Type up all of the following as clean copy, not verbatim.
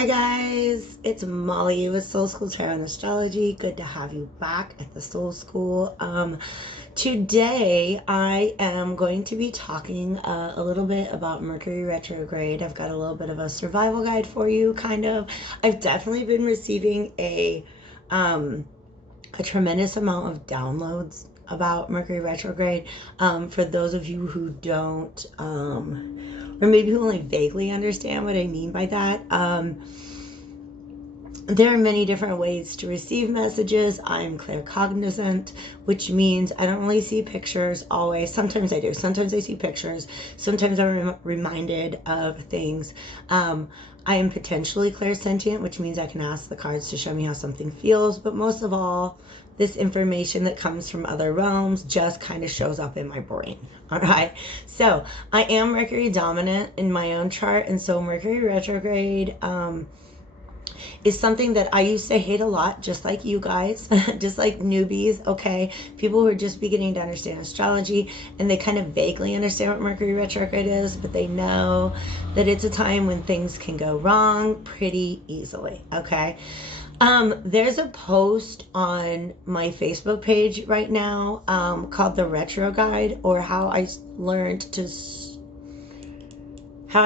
Hi guys, it's Molly with Soul School Tarot and Astrology. Good to have you back at the Soul School. Today I am going to be talking a little bit about Mercury Retrograde. I've got a little bit of a survival guide for you, kind of. I've definitely been receiving a tremendous amount of downloads about Mercury Retrograde. For those of you who don't, or maybe who only vaguely understand what I mean by that, there are many different ways to receive messages. I'm claircognizant, which means I don't really see pictures always. Sometimes I do. Sometimes I see pictures. Sometimes I'm reminded of things. I am potentially clairsentient, which means I can ask the cards to show me how something feels. But most of all, this information that comes from other realms just kind of shows up in my brain. All right. So I am Mercury dominant in my own chart. And so Mercury retrograde, is something that I used to hate a lot, just like you guys, just like newbies, okay? People who are just beginning to understand astrology, and they kind of vaguely understand what Mercury retrograde is, but they know that it's a time when things can go wrong pretty easily, okay? There's a post on my Facebook page right now called The Retro Guide, or How I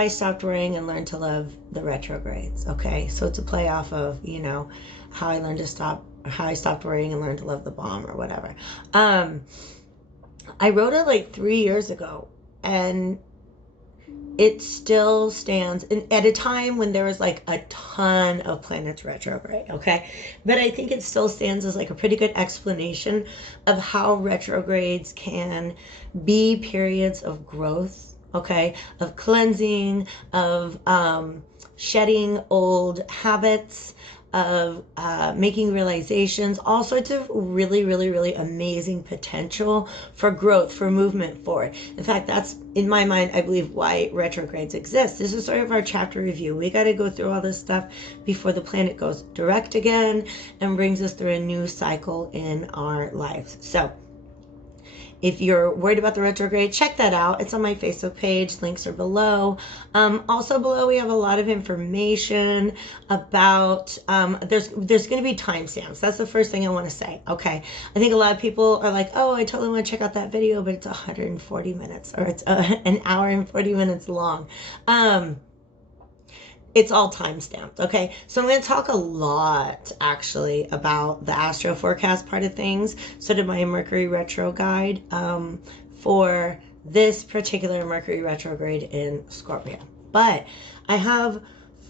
Stopped Worrying and Learned to Love the Retrogrades. Okay, so it's a play off of, how I stopped worrying and learned to love the bomb or whatever. I wrote it like 3 years ago, and it still stands at a time when there was like a ton of planets retrograde, okay? But I think it still stands as like a pretty good explanation of how retrogrades can be periods of growth, okay, of cleansing, of shedding old habits, of making realizations, all sorts of really, really, really amazing potential for growth, for movement forward. In fact, that's, in my mind, I believe why retrogrades exist. This is sort of our chapter review. We got to go through all this stuff before the planet goes direct again and brings us through a new cycle in our lives. So if you're worried about the retrograde, check that out. It's on my Facebook page. Links are below. Also below, we have a lot of information about, there's going to be timestamps. That's the first thing I want to say. Okay. I think a lot of people are like, oh, I totally want to check out that video, but it's 140 minutes, or it's an hour and 40 minutes long. It's all time stamped, okay? So I'm going to talk a lot, actually, about the AstroForecast part of things, sort of my Mercury Retro guide for this particular Mercury retrograde in Scorpio. But I have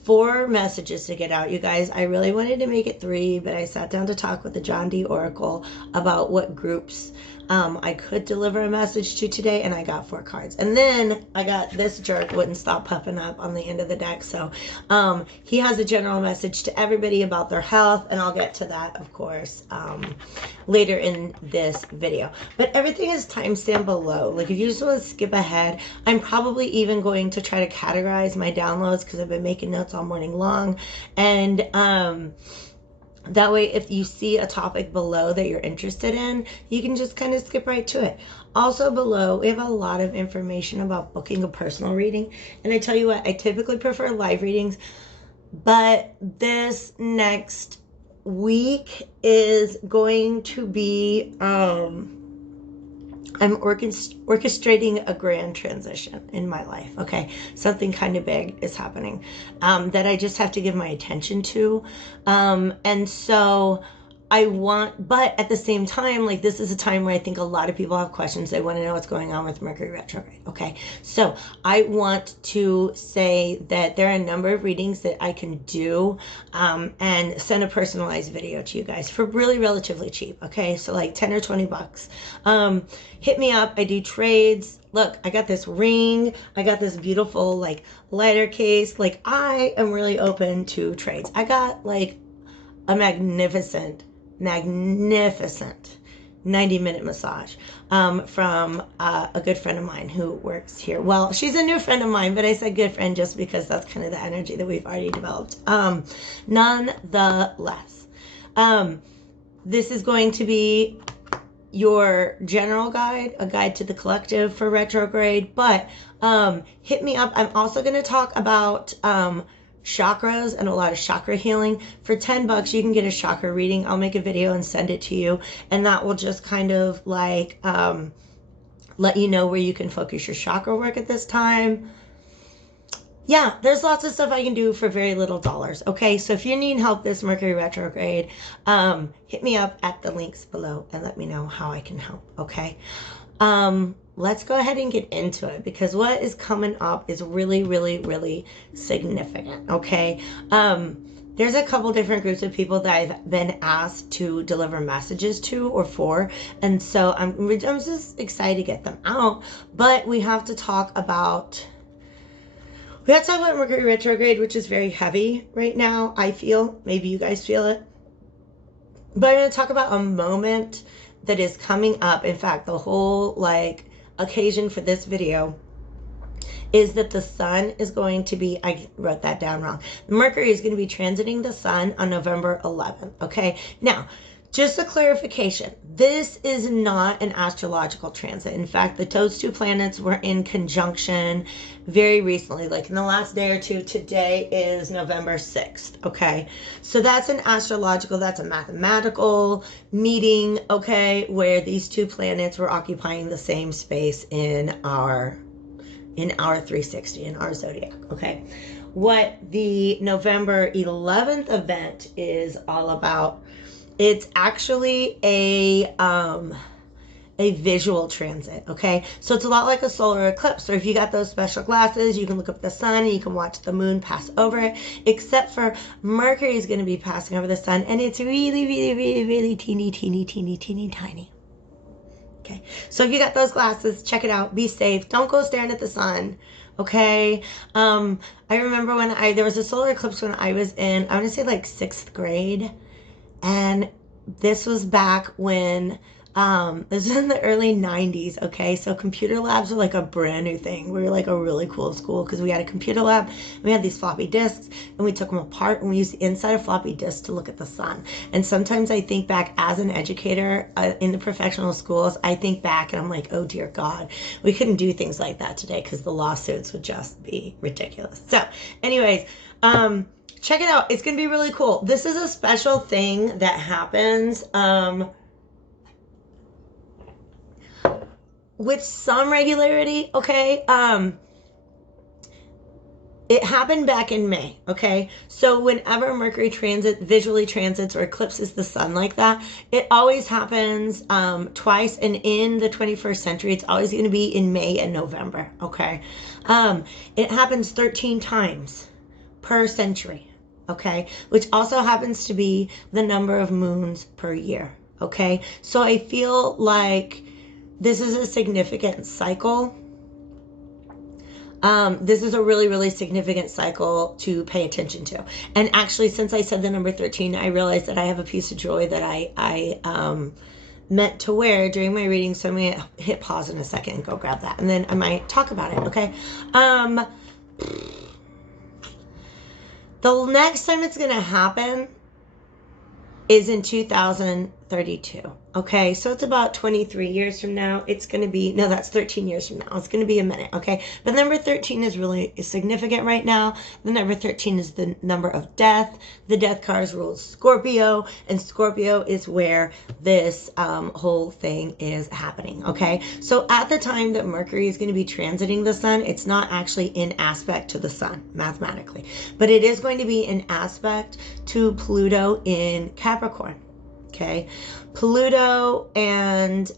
4 messages to get out, you guys. I really wanted to make it 3, but I sat down to talk with the John D. Oracle about what groups I could deliver a message to today, and I got 4 cards. And then I got this jerk wouldn't stop popping up on the end of the deck. So he has a general message to everybody about their health, and I'll get to that, of course, later in this video. But everything is timestamped below. Like, if you just want to skip ahead, I'm probably even going to try to categorize my downloads because I've been making notes all morning long. And that way, if you see a topic below that you're interested in, you can just kind of skip right to it. Also below, we have a lot of information about booking a personal reading. And I tell you what, I typically prefer live readings, but this next week is going to be, I'm orchestrating a grand transition in my life, okay? Something kind of big is happening that I just have to give my attention to. And so but at the same time, like, this is a time where I think a lot of people have questions. They want to know what's going on with Mercury retrograde, okay? So I want to say that there are a number of readings that I can do and send a personalized video to you guys for really relatively cheap, okay? So like 10 or 20 bucks. Hit me up. I do trades. Look, I got this ring. I got this beautiful like lighter case. Like, I am really open to trades. I got like a magnificent 90-minute massage from a good friend of mine who works here. Well, she's a new friend of mine, but I said good friend just because that's kind of the energy that we've already developed. Nonetheless, this is going to be your general guide, a guide to the collective for retrograde, but hit me up. I'm also going to talk about chakras and a lot of chakra healing. For $10 you can get a chakra reading. I'll make a video and send it to you, and that will just kind of like let you know where you can focus your chakra work at this time. Yeah, there's lots of stuff I can do for very little dollars. Okay, so if you need help this Mercury retrograde, hit me up at the links below and let me know how I can help. Okay, let's go ahead and get into it, because what is coming up is really, really, really significant. Okay, there's a couple different groups of people that I've been asked to deliver messages to or for, and so I'm just excited to get them out. But we have to talk about Mercury retrograde, which is very heavy right now. I feel, maybe you guys feel it, but I'm going to talk about a moment that is coming up. In fact, the whole like occasion for this video is that the sun is going to be, I wrote that down wrong. Mercury is going to be transiting the sun on November 11th. Okay, now just a clarification, this is not an astrological transit. In fact, those two planets were in conjunction very recently, like in the last day or two. Today is November 6th, okay? So that's an astrological, that's a mathematical meeting, okay, where these two planets were occupying the same space in our 360, in our zodiac, okay? What the November 11th event is all about, it's actually a visual transit, okay? So it's a lot like a solar eclipse. So if you got those special glasses, you can look up the sun and you can watch the moon pass over it, except for Mercury is going to be passing over the sun, and it's really, really, really, really teeny, teeny, teeny, teeny, tiny. Okay, so if you got those glasses, check it out. Be safe. Don't go staring at the sun. Okay. I remember when there was a solar eclipse when I was in, I want to say like 6th grade. And this was back when, this was in the early 90s, okay? So computer labs were like a brand new thing. We were like a really cool school because we had a computer lab, and we had these floppy disks, and we took them apart, and we used the inside of floppy disks to look at the sun. And sometimes I think back as an educator in the professional schools, I think back and I'm like, oh dear God, we couldn't do things like that today because the lawsuits would just be ridiculous. So anyways, check it out. It's going to be really cool. This is a special thing that happens with some regularity, okay? It happened back in May, okay? So whenever Mercury visually transits or eclipses the sun like that, it always happens twice, and in the 21st century, it's always going to be in May and November, okay? It happens 13 times per century. Okay, which also happens to be the number of moons per year. Okay, so I feel like this is a significant cycle. This is a really, really significant cycle to pay attention to. And actually, since I said the number 13, I realized that I have a piece of jewelry that I meant to wear during my reading. So I'm going to hit pause in a second and go grab that, and then I might talk about it. Okay. The next time it's going to happen is in 2032. Okay, so it's about 23 years from now. It's going to be, no, that's 13 years from now. It's going to be a minute, okay? But number 13 is really significant right now. The number 13 is the number of death. The death cards rules Scorpio, and Scorpio is where this whole thing is happening, okay? So at the time that Mercury is going to be transiting the sun, it's not actually in aspect to the sun, mathematically. But it is going to be in aspect to Pluto in Capricorn. Okay, Pluto and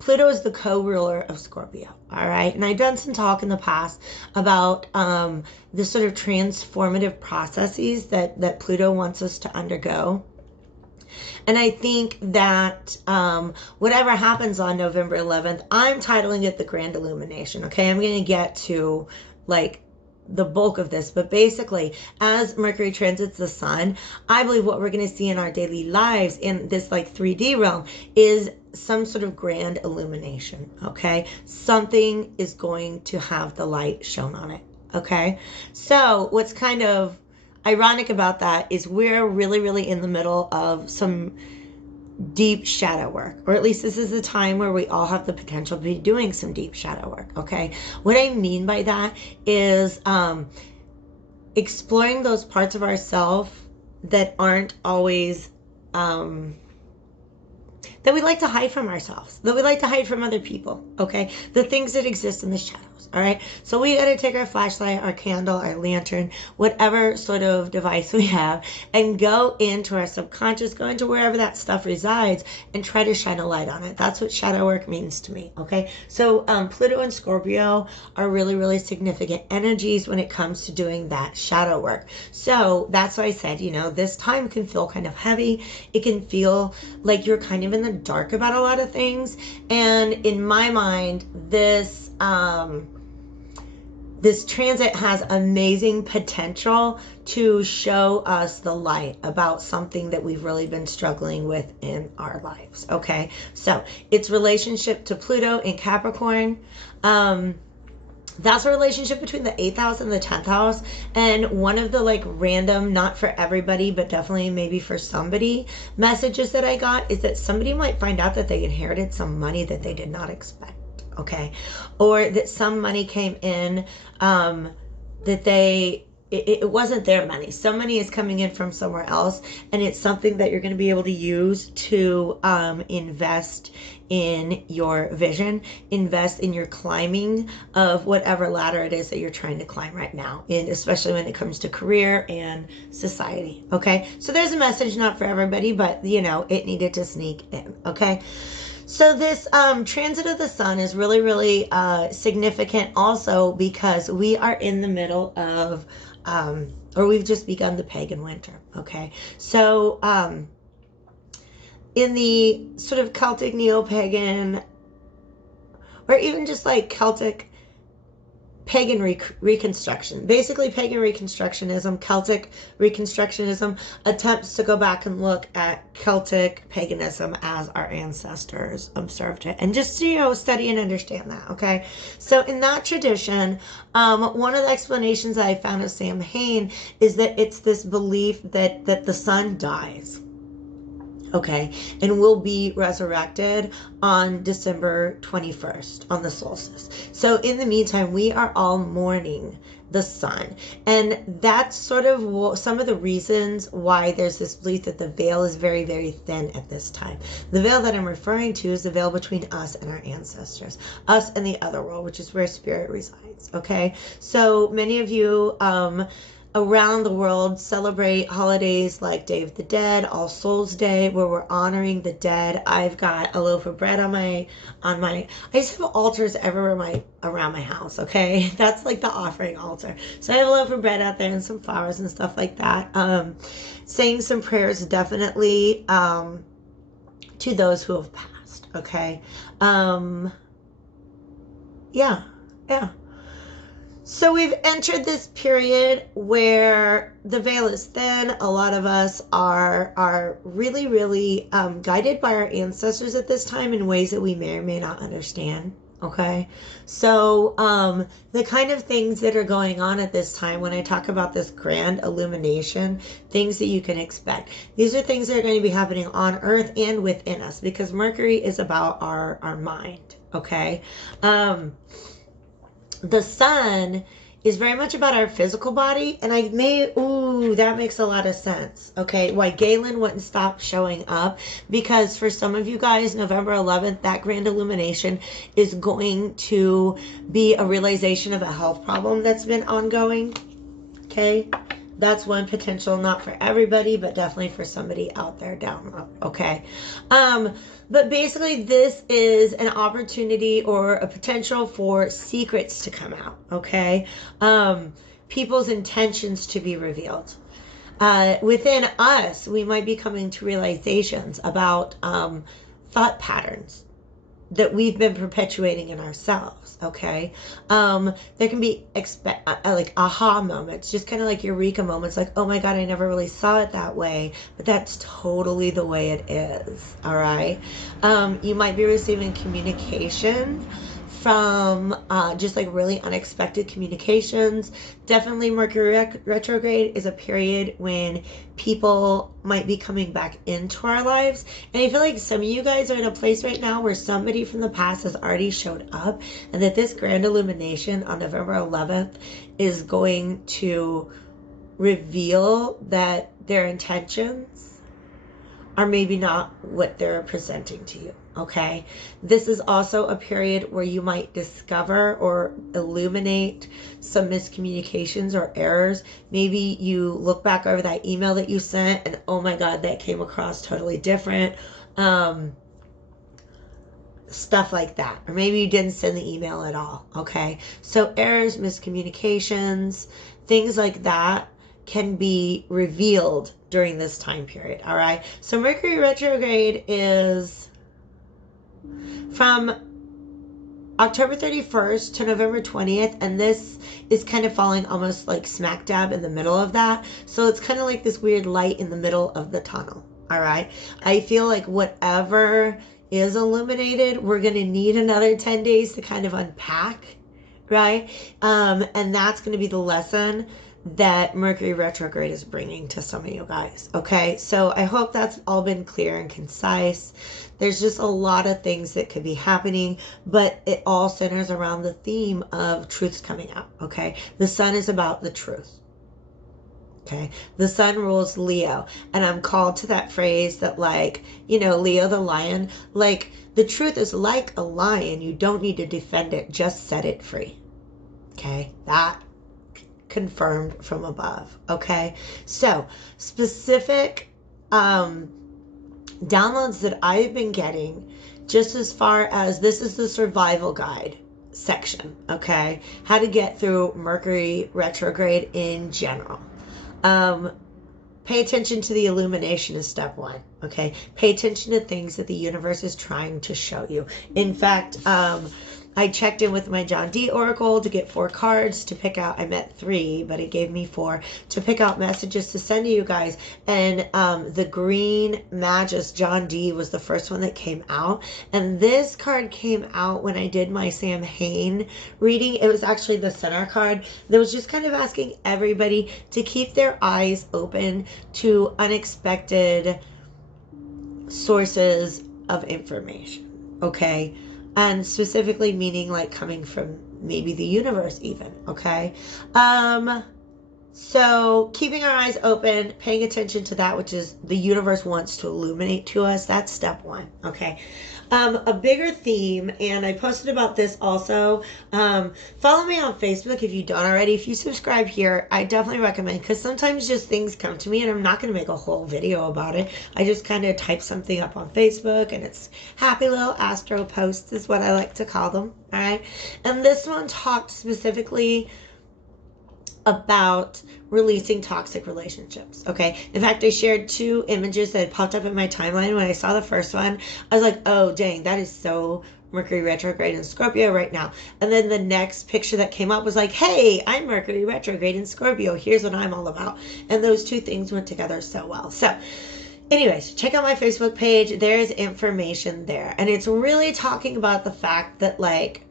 Pluto is the co-ruler of Scorpio. All right, and I've done some talk in the past about this sort of transformative processes that Pluto wants us to undergo. And I think that whatever happens on November 11th, I'm titling it the Grand Illumination. Okay, I'm going to get to like the bulk of this, but basically as Mercury transits the sun, I believe what we're going to see in our daily lives in this like 3D realm is some sort of grand illumination. Okay, something is going to have the light shown on it. Okay, so what's kind of ironic about that is we're really, really in the middle of some deep shadow work, or at least this is the time where we all have the potential to be doing some deep shadow work. Okay, what I mean by that is exploring those parts of ourselves that aren't always that we like to hide from ourselves, that we like to hide from other people, okay? The things that exist in the shadows, all right? So we got to take our flashlight, our candle, our lantern, whatever sort of device we have, and go into our subconscious, go into wherever that stuff resides, and try to shine a light on it. That's what shadow work means to me, okay? So Pluto and Scorpio are really, really significant energies when it comes to doing that shadow work. So that's why I said, you know, this time can feel kind of heavy. It can feel like you're kind of in the dark about a lot of things. And in my mind, this this transit has amazing potential to show us the light about something that we've really been struggling with in our lives. Okay, so its relationship to Pluto in Capricorn. That's a relationship between the 8th house and the 10th house. And one of the like random, not for everybody, but definitely maybe for somebody, messages that I got is that somebody might find out that they inherited some money that they did not expect. Okay. Or that some money came in that it wasn't their money. Some money is coming in from somewhere else, and it's something that you're going to be able to use to invest in your vision, invest in your climbing of whatever ladder it is that you're trying to climb right now, and especially when it comes to career and society. Okay, so there's a message, not for everybody, but you know, it needed to sneak in. Okay. So this transit of the sun is really, really significant also because we are in the middle of, or we've just begun the pagan winter, okay? So in the sort of Celtic neo-pagan, or even just like Celtic pagan reconstruction. Basically, pagan reconstructionism, Celtic reconstructionism attempts to go back and look at Celtic paganism as our ancestors observed it, and just, you know, study and understand that. Okay, so in that tradition, one of the explanations that I found of Samhain is that it's this belief that the sun dies. Okay, and will be resurrected on December 21st on the solstice. So in the meantime, we are all mourning the sun, and that's sort of some of the reasons why there's this belief that the veil is very, very thin at this time. The veil that I'm referring to is the veil between us and our ancestors, us and the other world, which is where spirit resides. Okay, so many of you around the world celebrate holidays like Day of the Dead, All Souls Day, where we're honoring the dead. I've got a loaf of bread on my I just have altars everywhere around my house. Okay, that's like the offering altar. So I have a loaf of bread out there and some flowers and stuff like that. Saying some prayers definitely to those who have passed. Okay, yeah. So we've entered this period where the veil is thin. A lot of us are really, really guided by our ancestors at this time in ways that we may or may not understand. Okay, so the kind of things that are going on at this time, when I talk about this grand illumination, things that you can expect, these are things that are going to be happening on Earth and within us, because Mercury is about our mind. Okay. The sun is very much about our physical body, and that makes a lot of sense. Okay, why Galen wouldn't stop showing up, because for some of you guys, November 11th, that grand illumination is going to be a realization of a health problem that's been ongoing. Okay, that's one potential, not for everybody, but definitely for somebody out there down the road. Okay, but basically this is an opportunity or a potential for secrets to come out. Okay, people's intentions to be revealed. Within us, we might be coming to realizations about thought patterns that we've been perpetuating in ourselves. Okay, there can be like aha moments, just kind of like eureka moments, like, oh my god, I never really saw it that way, but that's totally the way it is. All right, you might be receiving communication from just like really unexpected communications. Definitely Mercury retrograde is a period when people might be coming back into our lives, and I feel like some of you guys are in a place right now where somebody from the past has already showed up, and that this grand illumination on November 11th is going to reveal that their intentions are maybe not what they're presenting to you, okay? This is also a period where you might discover or illuminate some miscommunications or errors. Maybe you look back over that email that you sent and, oh my God, that came across totally different. Stuff like that. Or maybe you didn't send the email at all, okay? So errors, miscommunications, things like that can be revealed during this time period, all right? So Mercury retrograde is from October 31st to November 20th, and this is kind of falling almost like smack dab in the middle of that. So it's kind of like this weird light in the middle of the tunnel, all right? I feel like whatever is illuminated, we're going to need another 10 days to kind of unpack, right? And that's going to be the lesson that Mercury retrograde is bringing to some of you guys, okay? So I hope that's all been clear and concise. There's just a lot of things that could be happening, but it all centers around the theme of truths coming out, okay? The sun is about the truth. Okay, the sun rules Leo, and I'm called to that phrase that, like, you know, Leo the lion, like, the truth is like a lion. You don't need to defend it, just set it free. Okay, that confirmed from above. Okay, so specific downloads that I've been getting, just as far as this is the survival guide section, okay, how to get through Mercury retrograde in general. Pay attention to the illumination is step one, okay? Pay attention to things that the universe is trying to show you. In fact, I checked in with my John D Oracle to get 4 cards to pick out. I met 3, but it gave me 4 to pick out messages to send to you guys. And the Green Magus John D was the first one that came out. And this card came out when I did my Sam Hain reading. It was actually the center card that was just kind of asking everybody to keep their eyes open to unexpected sources of information, okay? And specifically meaning like coming from maybe the universe even, okay? So keeping our eyes open, paying attention to that which is the universe wants to illuminate to us, that's step one, okay? A bigger theme, and I posted about this also. Follow me on Facebook if you don't already. If you subscribe here, I definitely recommend, because sometimes just things come to me and I'm not going to make a whole video about it. I just kind of type something up on Facebook, and it's happy little astro posts is what I like to call them, all right? And this one talked specifically about releasing toxic relationships, okay? In fact, I shared 2 images that had popped up in my timeline. When I saw the first one, I was like, oh, dang, that is so Mercury retrograde in Scorpio right now. And then the next picture that came up was like, hey, I'm Mercury retrograde in Scorpio. Here's what I'm all about. And those 2 things went together so well. So anyways, check out my Facebook page. There's information there. And it's really talking about the fact that, like,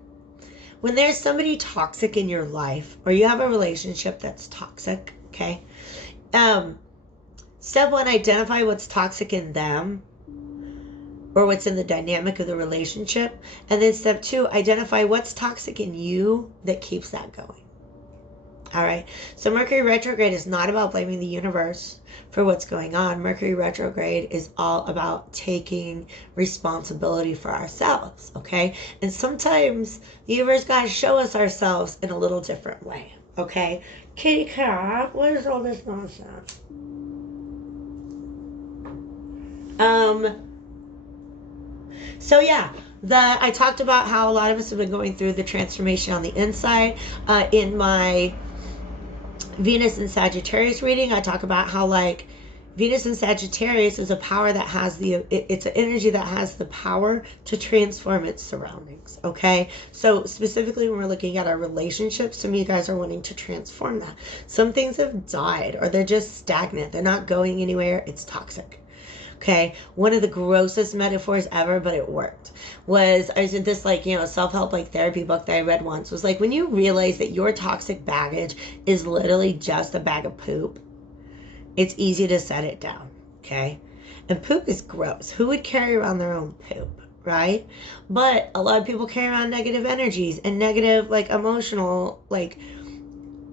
when there's somebody toxic in your life, or you have a relationship that's toxic, okay? Step 1, identify what's toxic in them, or what's in the dynamic of the relationship. And then step 2, identify what's toxic in you that keeps that going. All right. So Mercury retrograde is not about blaming the universe for what's going on. Mercury retrograde is all about taking responsibility for ourselves. Okay. And sometimes the universe got to show us ourselves in a little different way. Okay. Kitty cat, what is all this nonsense? So yeah, I talked about how a lot of us have been going through the transformation on the inside. In my Venus and Sagittarius reading, I talk about how, like, Venus and Sagittarius is a power that has it's an energy that has the power to transform its surroundings, okay? So specifically when we're looking at our relationships, some of you guys are wanting to transform that. Some things have died, or they're just stagnant. They're not going anywhere. It's toxic. Okay, one of the grossest metaphors ever, but it worked, was I was in this, like, you know, self-help, like, therapy book that I read once, was like, when you realize that your toxic baggage is literally just a bag of poop, it's easy to set it down, okay? And poop is gross. Who would carry around their own poop, right? But a lot of people carry around negative energies and negative, like, emotional, like,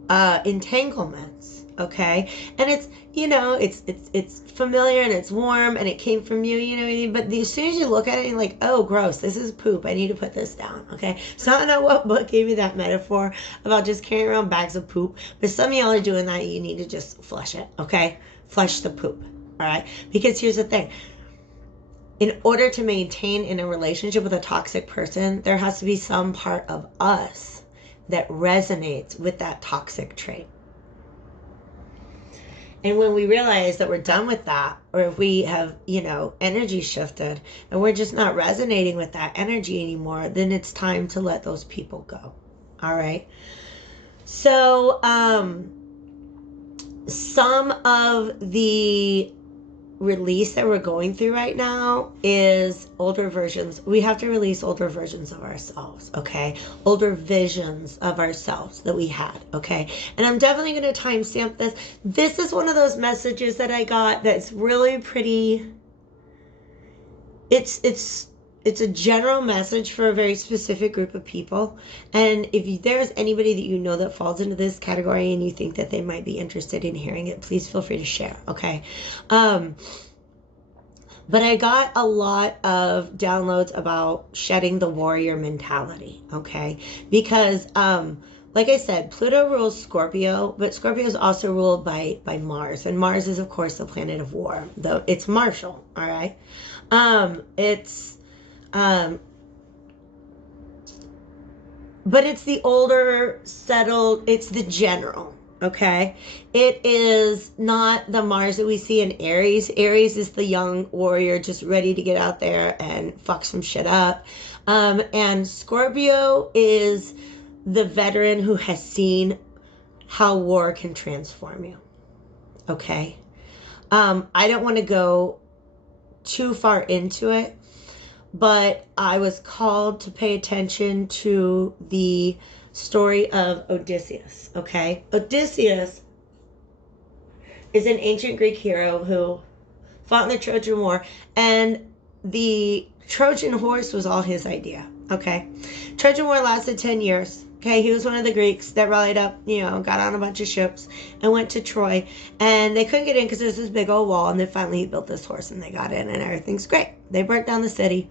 entanglements. okay? And it's, you know, it's familiar and it's warm and it came from you, you know what I mean? But as soon as you look at it, you're like, oh, gross, this is poop. I need to put this down, okay? So I don't know what book gave me that metaphor about just carrying around bags of poop, but some of y'all are doing that. You need to just flush it, okay? Flush the poop, all right? Because here's the thing. In order to maintain in a relationship with a toxic person, there has to be some part of us that resonates with that toxic trait. And when we realize that we're done with that, or if we have, you know, energy shifted and we're just not resonating with that energy anymore, then it's time to let those people go. All right. So, some of the release that we're going through right now is older versions. We have to release older versions of ourselves, okay? Older visions of ourselves that we had, okay? And I'm definitely going to timestamp this. This is one of those messages that I got that's really pretty. It's a general message for a very specific group of people. And if there's anybody that you know that falls into this category and you think that they might be interested in hearing it, please feel free to share, okay? But I got a lot of downloads about shedding the warrior mentality, okay? Because, like I said, Pluto rules Scorpio, but Scorpio is also ruled by Mars. And Mars is, of course, the planet of war. Though it's martial, all right? But it's the older, settled, it's the general, okay? It is not the Mars that we see in Aries. Aries is the young warrior just ready to get out there and fuck some shit up. And Scorpio is the veteran who has seen how war can transform you, okay? I don't want to go too far into it, but I was called to pay attention to the story of Odysseus, okay? Odysseus is an ancient Greek hero who fought in the Trojan War, and the Trojan horse was all his idea, okay? Trojan War lasted 10 years, okay? He was one of the Greeks that rallied up, you know, got on a bunch of ships and went to Troy, and they couldn't get in because there's this big old wall, and then finally he built this horse and they got in and everything's great. They burnt down the city,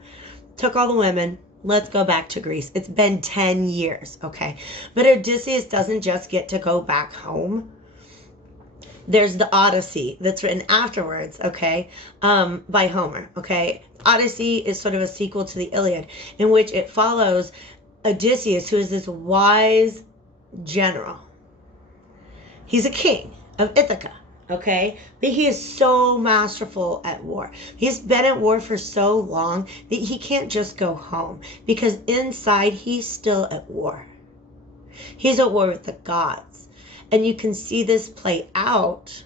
took all the women. Let's go back to Greece. It's been 10 years, okay? But Odysseus doesn't just get to go back home. There's the Odyssey that's written afterwards, okay, by Homer, okay? Odyssey is sort of a sequel to the Iliad, in which it follows Odysseus, who is this wise general. He's a king of Ithaca, okay? But he is so masterful at war. He's been at war for so long that he can't just go home, because inside he's still at war. He's at war with the gods. And you can see this play out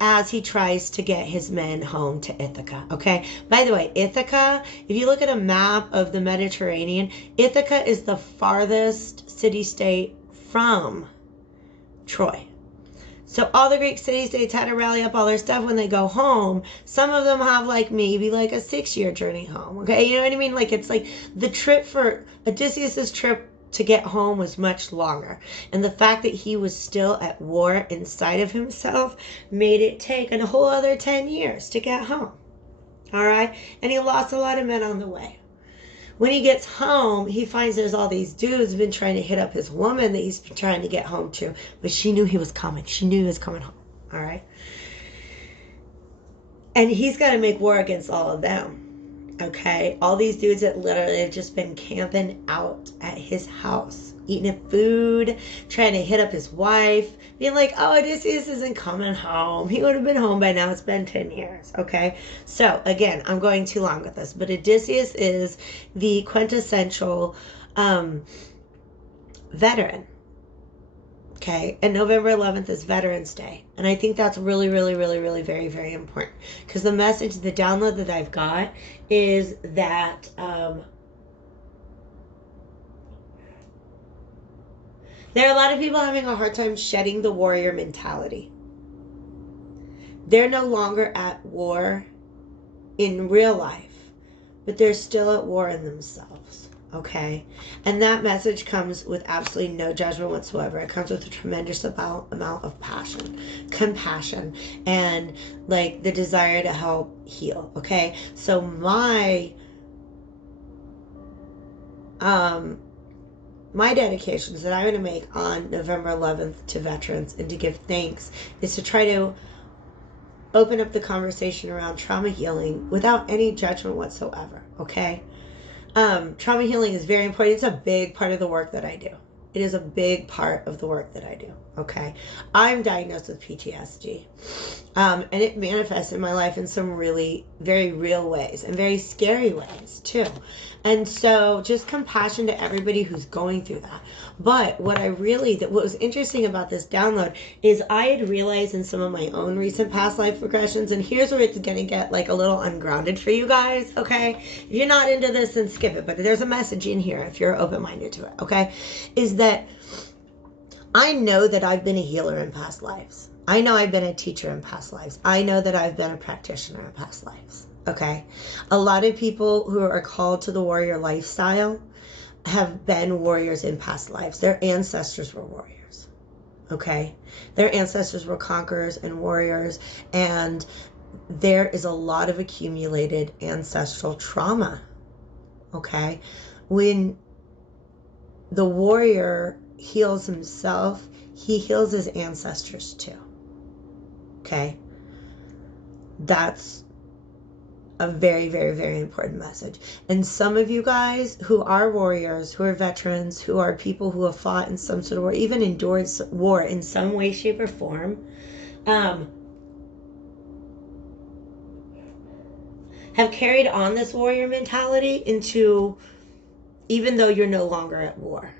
as he tries to get his men home to Ithaca, okay? By the way, Ithaca, if you look at a map of the Mediterranean, Ithaca is the farthest city-state from Troy. So all the Greek city-states had to rally up all their stuff when they go home. Some of them have like maybe like a 6-year journey home, okay? You know what I mean? Like it's like the trip for Odysseus's trip to get home was much longer. And the fact that he was still at war inside of himself made it take a whole other 10 years to get home. All right? And he lost a lot of men on the way. When he gets home, he finds there's all these dudes been trying to hit up his woman that he's been trying to get home to. But she knew he was coming. She knew he was coming home. All right? And he's got to make war against all of them. Okay, all these dudes that literally have just been camping out at his house, eating food, trying to hit up his wife, being like, oh, Odysseus isn't coming home. He would have been home by now. It's been 10 years, okay? So, again, I'm going too long with this, but Odysseus is the quintessential veteran. Okay, and November 11th is Veterans Day. And I think that's really, really, really, really very, very important. Because the message, the download that I've got is that there are a lot of people having a hard time shedding the warrior mentality. They're no longer at war in real life, but they're still at war in themselves. okay? And that message comes with absolutely no judgment whatsoever. It comes with a tremendous amount of passion, compassion, and like the desire to help heal, okay? So my dedications that I'm going to make on November 11th to veterans and to give thanks is to try to open up the conversation around trauma healing without any judgment whatsoever, okay? Trauma healing is very important. It's a big part of the work that I do. It is a big part of the work that I do, okay? I'm diagnosed with PTSD, and it manifests in my life in some really very real ways and very scary ways too. And so just compassion to everybody who's going through that. But what was interesting about this download is I had realized in some of my own recent past life regressions, and here's where it's going to get like a little ungrounded for you guys, okay? If you're not into this, then skip it. But there's a message in here if you're open-minded to it, okay? Is that I know that I've been a healer in past lives. I know I've been a teacher in past lives. I know that I've been a practitioner in past lives. Okay. A lot of people who are called to the warrior lifestyle have been warriors in past lives. Their ancestors were warriors. Okay. Their ancestors were conquerors and warriors. And there is a lot of accumulated ancestral trauma. Okay. When the warrior heals himself, he heals his ancestors too. Okay. That's a very, very, very important message. And some of you guys who are warriors, who are veterans, who are people who have fought in some sort of war, even endured war in some way, shape, or form, have carried on this warrior mentality into, even though you're no longer at war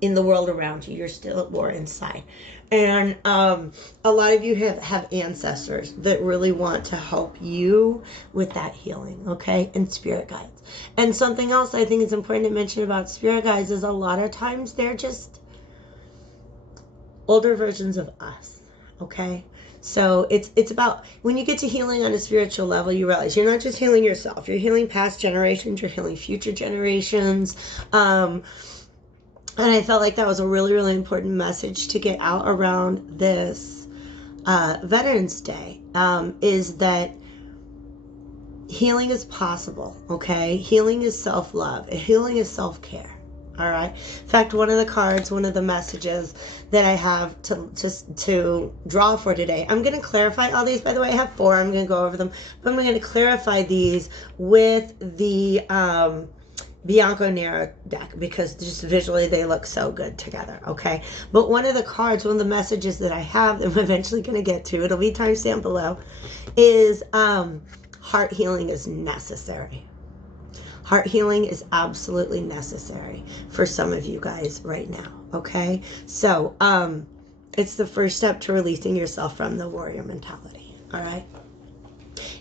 in the world around you, you're still at war inside. And a lot of you have ancestors that really want to help you with that healing, okay? And spirit guides. And something else I think is important to mention about spirit guides is a lot of times they're just older versions of us, okay? So it's about, when you get to healing on a spiritual level, you realize you're not just healing yourself. You're healing past generations. You're healing future generations. And I felt like that was a really, really important message to get out around this Veterans Day, is that healing is possible, okay? Healing is self-love. Healing is self-care, all right? In fact, one of the messages that I have to draw for today, I'm going to clarify all these, by the way. I have 4. I'm going to go over them, but I'm going to clarify these with the Bianco Nero deck, because just visually they look so good together, okay? But one of the messages that I have that I'm eventually going to get to, it'll be timestamped below, is heart healing is necessary. Heart healing is absolutely necessary for some of you guys right now, okay? So it's the first step to releasing yourself from the warrior mentality, all right?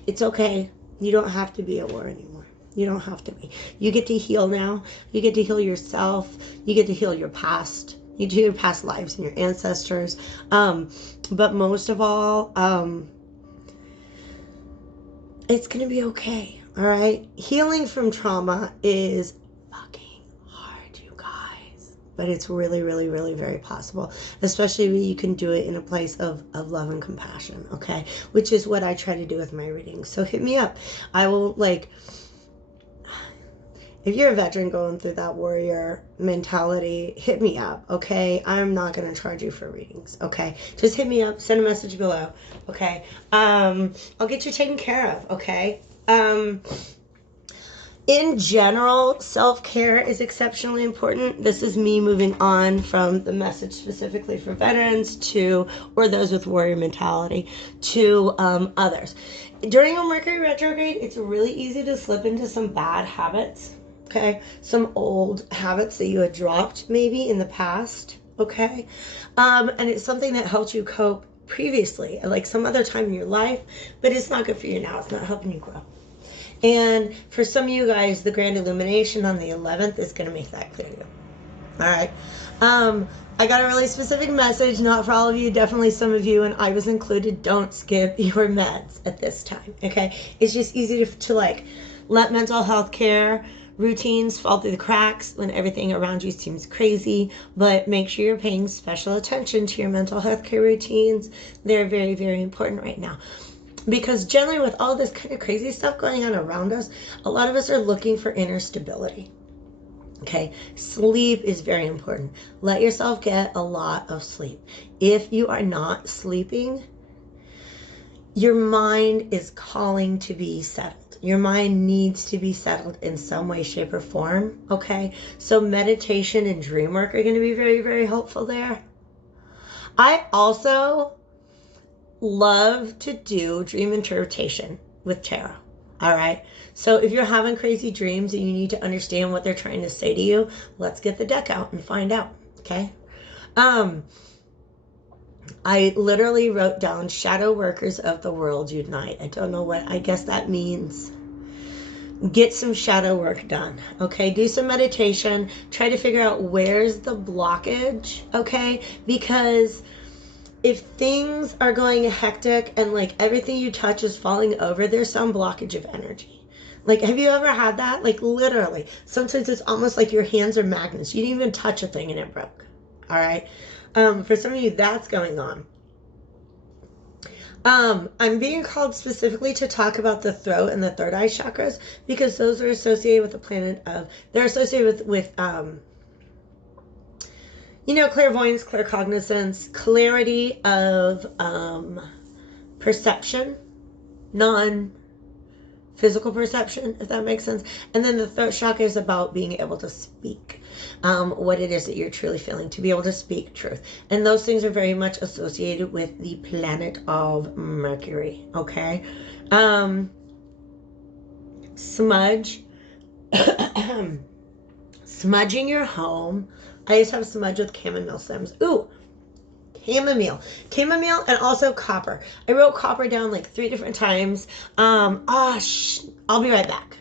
It's okay. You don't have to be at war anymore. You don't have to be. You get to heal now. You get to heal yourself. You get to heal your past. You do your past lives and your ancestors. But most of all, it's going to be okay. All right? Healing from trauma is fucking hard, you guys. But it's really, really, really very possible. Especially when you can do it in a place of love and compassion. Okay? Which is what I try to do with my readings. So hit me up. I will, if you're a veteran going through that warrior mentality, hit me up, okay? I'm not going to charge you for readings, okay? Just hit me up, send a message below, okay? I'll get you taken care of, okay? In general, self-care is exceptionally important. This is me moving on from the message specifically for veterans or those with warrior mentality, to others. During a Mercury retrograde, it's really easy to slip into some bad habits. Okay, some old habits that you had dropped maybe in the past, okay? And it's something that helped you cope previously, like some other time in your life, but it's not good for you now. It's not helping you grow. And for some of you guys, the Grand Illumination on the 11th is going to make that clear to you. All right. I got a really specific message, not for all of you, definitely some of you, and I was included. Don't skip your meds at this time, okay? It's just easy to let mental health care routines fall through the cracks, when everything around you seems crazy, but make sure you're paying special attention to your mental health care routines. They're very, very important right now. Because generally with all this kind of crazy stuff going on around us, a lot of us are looking for inner stability. Okay, sleep is very important. Let yourself get a lot of sleep. If you are not sleeping, your mind is calling to be settled. Your mind needs to be settled in some way, shape, or form. Okay, so meditation and dream work are going to be very, very helpful there. I also love to do dream interpretation with tarot. All right. So if you're having crazy dreams and you need to understand what they're trying to say to you, let's get the deck out and find out. Okay. I literally wrote down shadow workers of the world unite. I don't know what, I guess that means get some shadow work done. Okay. Do some meditation. Try to figure out where's the blockage. Okay. Because if things are going hectic and like everything you touch is falling over, there's some blockage of energy. Like, have you ever had that? Like, literally, sometimes it's almost like your hands are magnets. You didn't even touch a thing and it broke. All right. For some of you, that's going on. I'm being called specifically to talk about the throat and the third eye chakras because those are associated with the planet of, they're associated with clairvoyance, claircognizance, clarity of perception, non-physical perception, if that makes sense. And then the throat chakra is about being able to speak what it is that you're truly feeling, to be able to speak truth. And those things are very much associated with the planet of Mercury, okay? Smudge. Smudging your home. I used to have smudge with chamomile stems. Ooh, chamomile, and also copper. I wrote copper down like 3 different times. I'll be right back.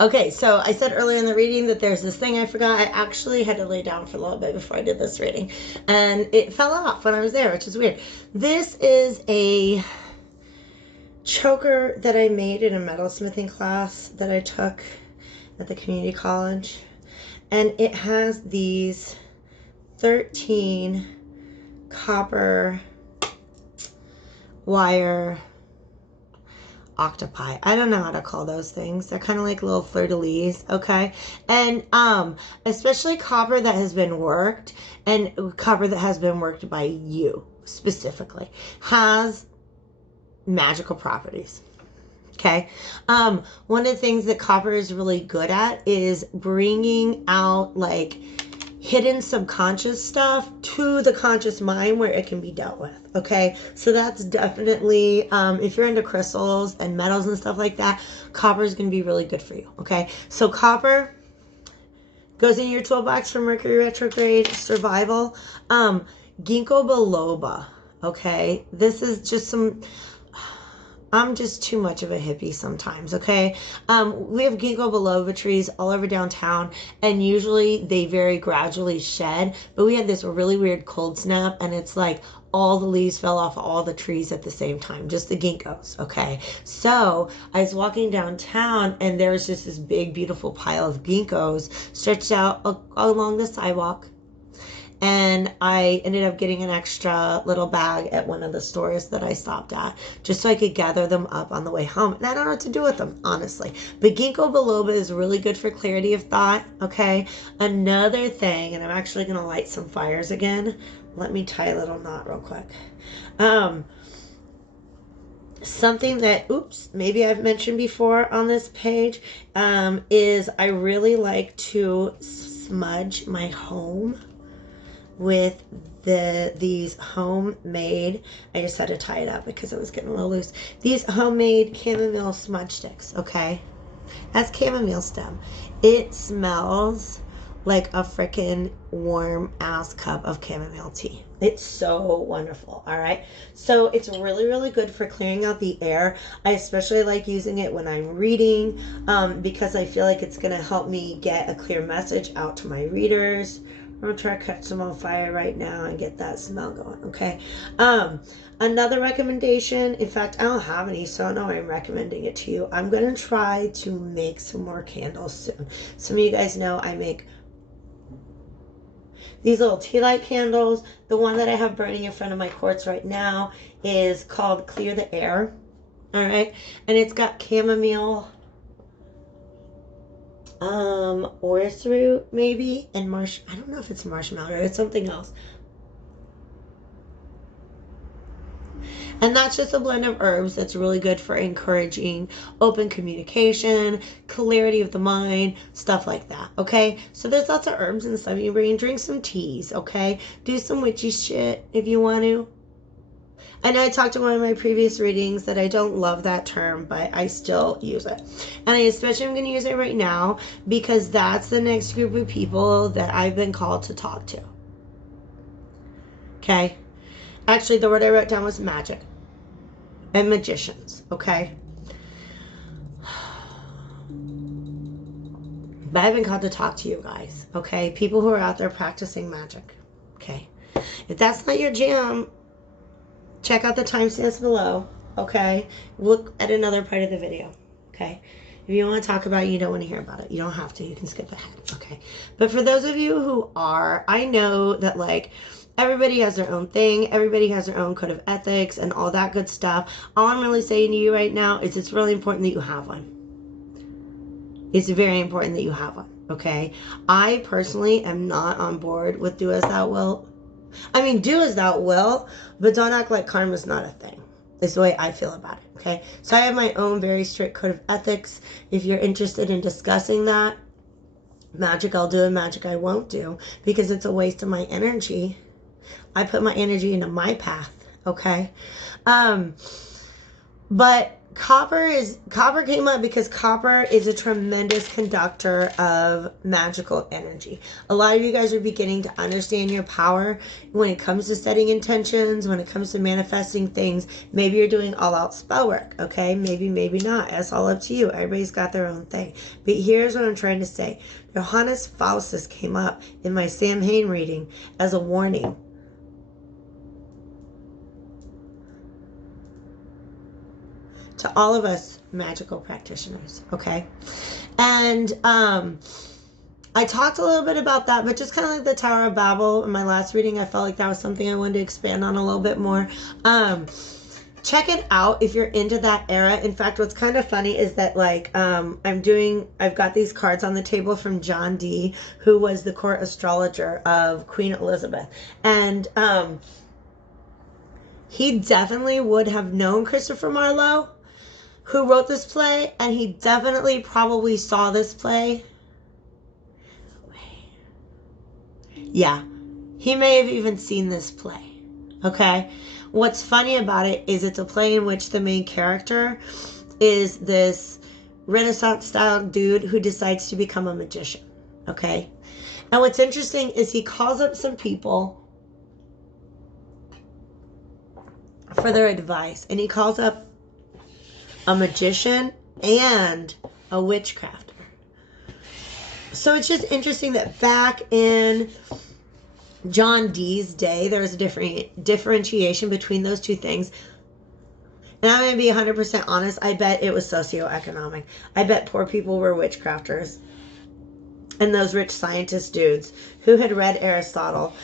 Okay, so I said earlier in the reading that there's this thing I forgot. I actually had to lay down for a little bit before I did this reading, and it fell off when I was there, which is weird. This is a choker that I made in a metalsmithing class that I took at the community college. And it has these 13 copper wire octopi. I don't know how to call those things. They're kind of like little fleur-de-lis, okay? And especially copper that has been worked, and copper that has been worked by you specifically, has magical properties. Okay. One of the things that copper is really good at is bringing out like hidden subconscious stuff to the conscious mind where it can be dealt with. Okay. So that's definitely, if you're into crystals and metals and stuff like that, copper is going to be really good for you. Okay. So copper goes in your toolbox for Mercury retrograde survival. Ginkgo biloba. Okay. This is just some, I'm just too much of a hippie sometimes, okay? We have ginkgo biloba trees all over downtown, and usually they very gradually shed, but we had this really weird cold snap, and it's like all the leaves fell off all the trees at the same time, just the ginkgos, okay? So I was walking downtown, and there was just this big, beautiful pile of ginkgos stretched out along the sidewalk. And I ended up getting an extra little bag at one of the stores that I stopped at, just so I could gather them up on the way home. And I don't know what to do with them, honestly. But ginkgo biloba is really good for clarity of thought, okay? Another thing, and I'm actually going to light some fires again. Let me tie a little knot real quick. Something that, maybe I've mentioned before on this page, is I really like to smudge my home with these homemade, I just had to tie it up because it was getting a little loose, these homemade chamomile smudge sticks, okay? That's chamomile stem. It smells like a freaking warm ass cup of chamomile tea. It's so wonderful. All right. So it's really, really good for clearing out the air. I especially like using it when I'm reading, because I feel like it's going to help me get a clear message out to my readers. gonna try to catch some on fire right now and get that smell going, okay? Another recommendation, in fact, I don't have any, so I know I'm recommending it to you. I'm gonna try to make some more candles soon. Some of you guys know I make these little tea light candles. The one that I have burning in front of my quartz right now is called Clear the Air. All right. And it's got chamomile, orris root maybe, and I don't know if it's marshmallow, it's something else. And that's just a blend of herbs that's really good for encouraging open communication, clarity of the mind, stuff like that, okay? So there's lots of herbs and stuff. You bring, drink some teas, okay? Do some witchy shit if you want to. I know I talked in one of my previous readings that I don't love that term, but I still use it. And I especially am going to use it right now because that's the next group of people that I've been called to talk to. Okay? Actually, the word I wrote down was magic and magicians, okay? But I've been called to talk to you guys, okay? People who are out there practicing magic, okay? If that's not your jam, check out the timestamps below, okay? Look at another part of the video, okay? If you want to talk about it, you don't want to hear about it, you don't have to. You can skip ahead, okay? But for those of you who are, I know that, like, everybody has their own thing. Everybody has their own code of ethics and all that good stuff. All I'm really saying to you right now is it's really important that you have one. It's very important that you have one, okay? I personally am not on board with do as thou wilt. I mean, do as thou will, but don't act like karma's not a thing. It's the way I feel about it, okay? So I have my own very strict code of ethics. If you're interested in discussing that, magic I'll do and magic I won't do because it's a waste of my energy. I put my energy into my path, okay? But copper came up because copper is a tremendous conductor of magical energy. A lot of you guys are beginning to understand your power when it comes to setting intentions, when it comes to manifesting things. Maybe you're doing all-out spell work, okay? Maybe not. That's all up to you. Everybody's got their own thing. But here's what I'm trying to say. Johannes Faustus came up in my Samhain reading as a warning. To all of us magical practitioners, okay? And I talked a little bit about that, but just kind of like the Tower of Babel in my last reading, I felt like that was something I wanted to expand on a little bit more. Check it out if you're into that era. In fact, what's kind of funny is that, like, I've got these cards on the table from John Dee, who was the court astrologer of Queen Elizabeth. And he definitely would have known Christopher Marlowe, who wrote this play, and he definitely probably saw this play. Yeah, he may have even seen this play, okay? What's funny about it is it's a play in which the main character is this Renaissance-style dude who decides to become a magician, okay? And what's interesting is he calls up some people for their advice, and he calls up a magician and a witchcrafter. So it's just interesting that back in John Dee's day, there was a different differentiation between those two things. And I'm going to be 100% honest, I bet it was socioeconomic. I bet poor people were witchcrafters. And those rich scientist dudes who had read Aristotle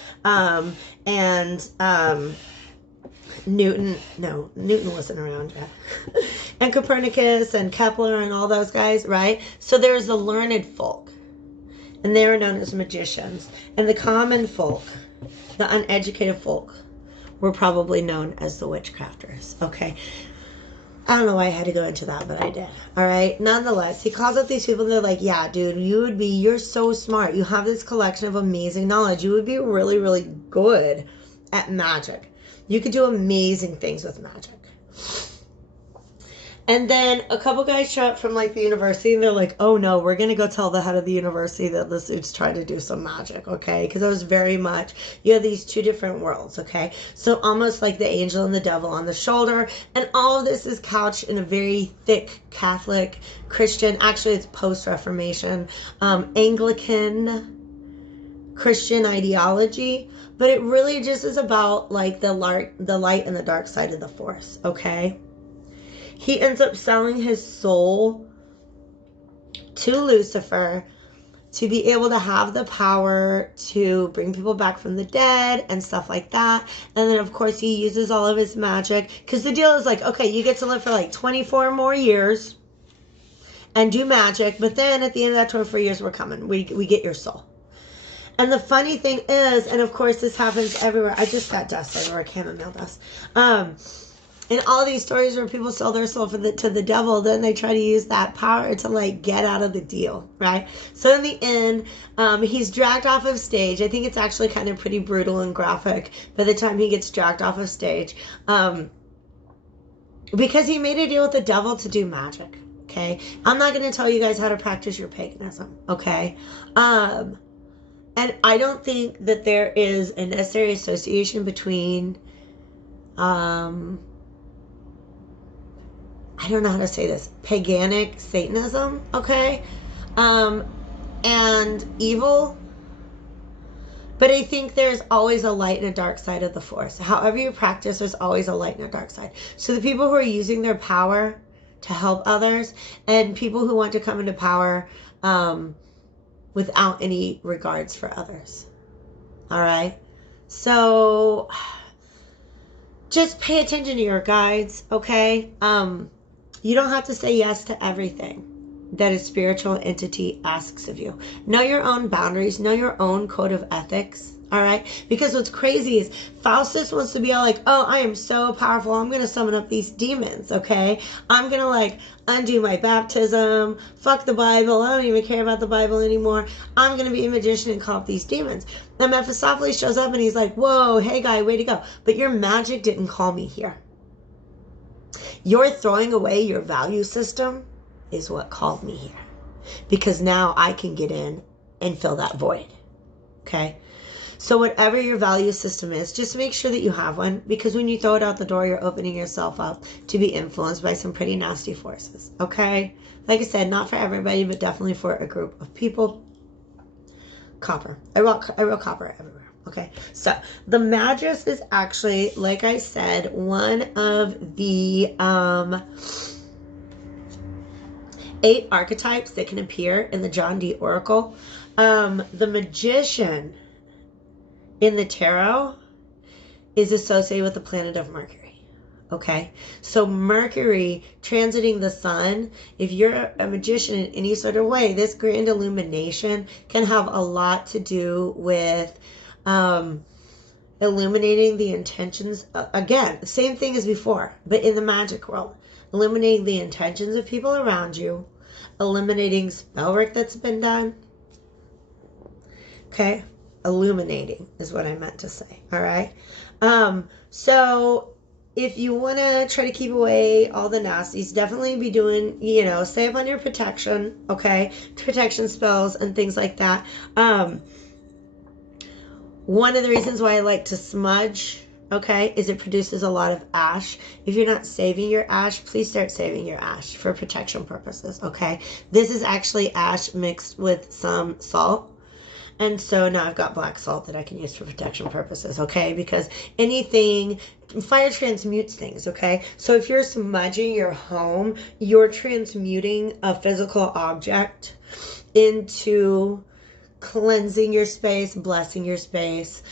Newton wasn't around yet. And Copernicus and Kepler and all those guys, right? So there's the learned folk, and they were known as magicians. And the common folk, the uneducated folk, were probably known as the witchcrafters, okay? I don't know why I had to go into that, but I did. All right. Nonetheless, he calls up these people and they're like, yeah, dude, you're so smart. You have this collection of amazing knowledge. You would be really, really good at magic. You could do amazing things with magic. And then a couple guys show up from, like, the university, and they're like, oh, no, we're going to go tell the head of the university that this dude's trying to do some magic, okay? Because it was very much, you have these two different worlds, okay? So almost like the angel and the devil on the shoulder. And all of this is couched in a very thick Catholic, Christian, actually it's post-Reformation, Anglican Christian ideology, but it really just is about like the light and the dark side of the force, okay? He ends up selling his soul to Lucifer to be able to have the power to bring people back from the dead and stuff like that. And then, of course, he uses all of his magic. Because the deal is like, okay, you get to live for like 24 more years and do magic. But then at the end of that 24 years, we're coming. We get your soul. And the funny thing is, and of course, this happens everywhere. I just got dust everywhere, chamomile dust. In all these stories where people sell their soul to the devil, then they try to use that power to like get out of the deal, right? So in the end, he's dragged off of stage. I think it's actually kind of pretty brutal and graphic by the time he gets dragged off of stage, because he made a deal with the devil to do magic. Okay, I'm not going to tell you guys how to practice your paganism. Okay, and I don't think that there is a necessary association between I don't know how to say this, paganic Satanism, okay, and evil. But I think there's always a light and a dark side of the force. However you practice, there's always a light and a dark side. So the people who are using their power to help others, and people who want to come into power without any regards for others. All right? So just pay attention to your guides, okay? You don't have to say yes to everything that a spiritual entity asks of you. Know your own boundaries. Know your own code of ethics. All right? Because what's crazy is Faustus wants to be all like, oh, I am so powerful. I'm going to summon up these demons, okay? I'm going to like undo my baptism. Fuck the Bible. I don't even care about the Bible anymore. I'm going to be a magician and call up these demons. And Mephistopheles shows up and he's like, whoa, hey guy, way to go. But your magic didn't call me here. You're throwing away your value system is what called me here. Because now I can get in and fill that void. Okay? So whatever your value system is, just make sure that you have one. Because when you throw it out the door, you're opening yourself up to be influenced by some pretty nasty forces. Okay? Like I said, not for everybody, but definitely for a group of people. Copper. I wrote copper everywhere. Okay, so the Magus is actually, like I said, one of the 8 archetypes that can appear in the John Dee Oracle. The Magician in the Tarot is associated with the planet of Mercury. Okay, so Mercury transiting the Sun, if you're a magician in any sort of way, this Grand Illumination can have a lot to do with illuminating the intentions, again, same thing as before, but in the magic world, illuminating the intentions of people around you, eliminating spell work that's been done. Okay, illuminating is what I meant to say. All right, so if you want to try to keep away all the nasties, definitely be doing, stay up on your protection. Okay, protection spells and things like that. One of the reasons why I like to smudge, okay, is it produces a lot of ash. If you're not saving your ash, please start saving your ash for protection purposes, okay? This is actually ash mixed with some salt. And so now I've got black salt that I can use for protection purposes, okay? Because fire transmutes things, okay? So if you're smudging your home, you're transmuting a physical object into cleansing your space, blessing your space,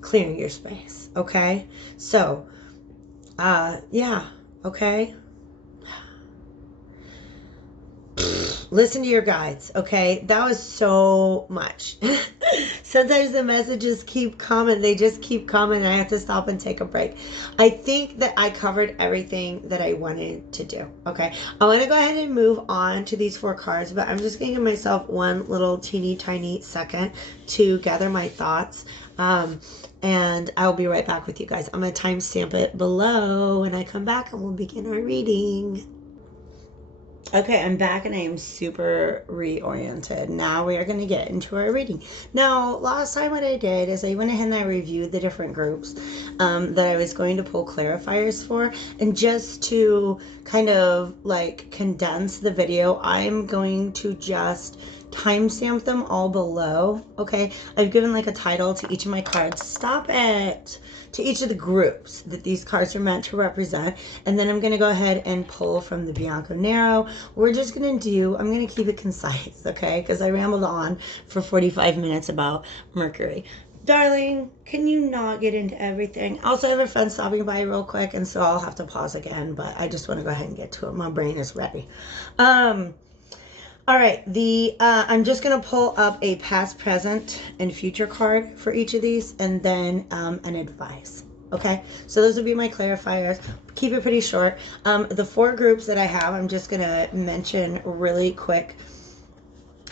clearing your space, okay? So, yeah, okay? Listen to your guides, okay? That was so much. Sometimes the messages keep coming. They just keep coming. I have to stop and take a break. I think that I covered everything that I wanted to do, okay? I want to go ahead and move on to these 4 cards, but I'm just going to give myself one little teeny tiny second to gather my thoughts. And I'll be right back with you guys. I'm going to timestamp it below when I come back and we'll begin our reading. Okay, I'm back and I am super reoriented. Now we are going to get into our reading. Now, last time what I did is I went ahead and I reviewed the different groups that I was going to pull clarifiers for. And just to kind of like condense the video, I'm going to just timestamp them all below. Okay, I've given like a title to each of my cards. Stop it! To each of the groups that these cards are meant to represent. And then I'm going to go ahead and pull from the Bianco Nero. We're just going to do, I'm going to keep it concise, okay? Because I rambled on for 45 minutes about Mercury. Darling, can you not get into everything? Also, I have a friend stopping by real quick, and so I'll have to pause again, but I just want to go ahead and get to it. My brain is ready. All right, I'm just going to pull up a past, present, and future card for each of these, and then an advice. Okay, so those would be my clarifiers. Keep it pretty short. The 4 groups that I have, I'm just going to mention really quick,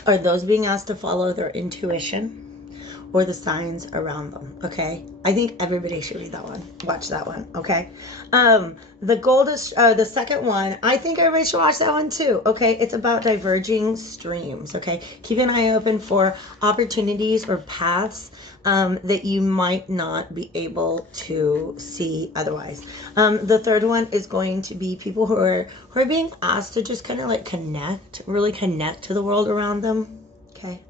are those being asked to follow their intuition or the signs around them. Okay, I think everybody should read that one, watch that one. Okay, the second one, I think everybody should watch that one too. Okay, it's about diverging streams. Okay, keep an eye open for opportunities or paths that you might not be able to see otherwise. The third one is going to be people who are being asked to just kind of like really connect to the world around them. Okay.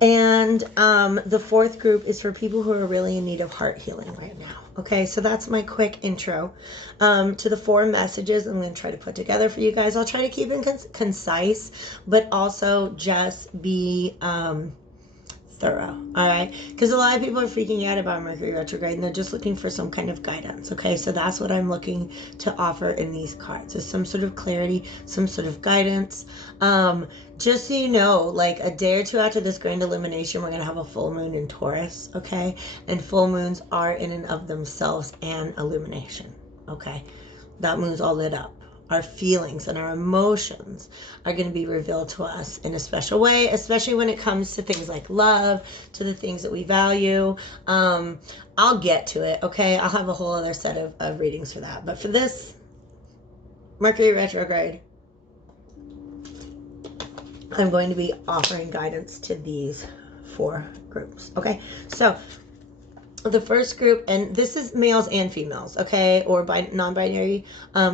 And the 4th group is for people who are really in need of heart healing right now. Okay, so that's my quick intro to the 4 messages I'm going to try to put together for you guys. I'll try to keep it concise, but also just be thorough. All right, because a lot of people are freaking out about Mercury retrograde and they're just looking for some kind of guidance. Okay, so that's what I'm looking to offer in these cards, is some sort of clarity, some sort of guidance. Just so you know, like a day or 2 after this Grand Illumination, we're going to have a full moon in Taurus. Okay, and full moons are in and of themselves an illumination. Okay, that moon's all lit up. Our feelings and our emotions are going to be revealed to us in a special way, especially when it comes to things like love, to the things that we value. I'll get to it, okay? I'll have a whole other set of readings for that. But for this Mercury retrograde, I'm going to be offering guidance to these 4 groups, okay? So the first group, and this is males and females, okay, or non-binary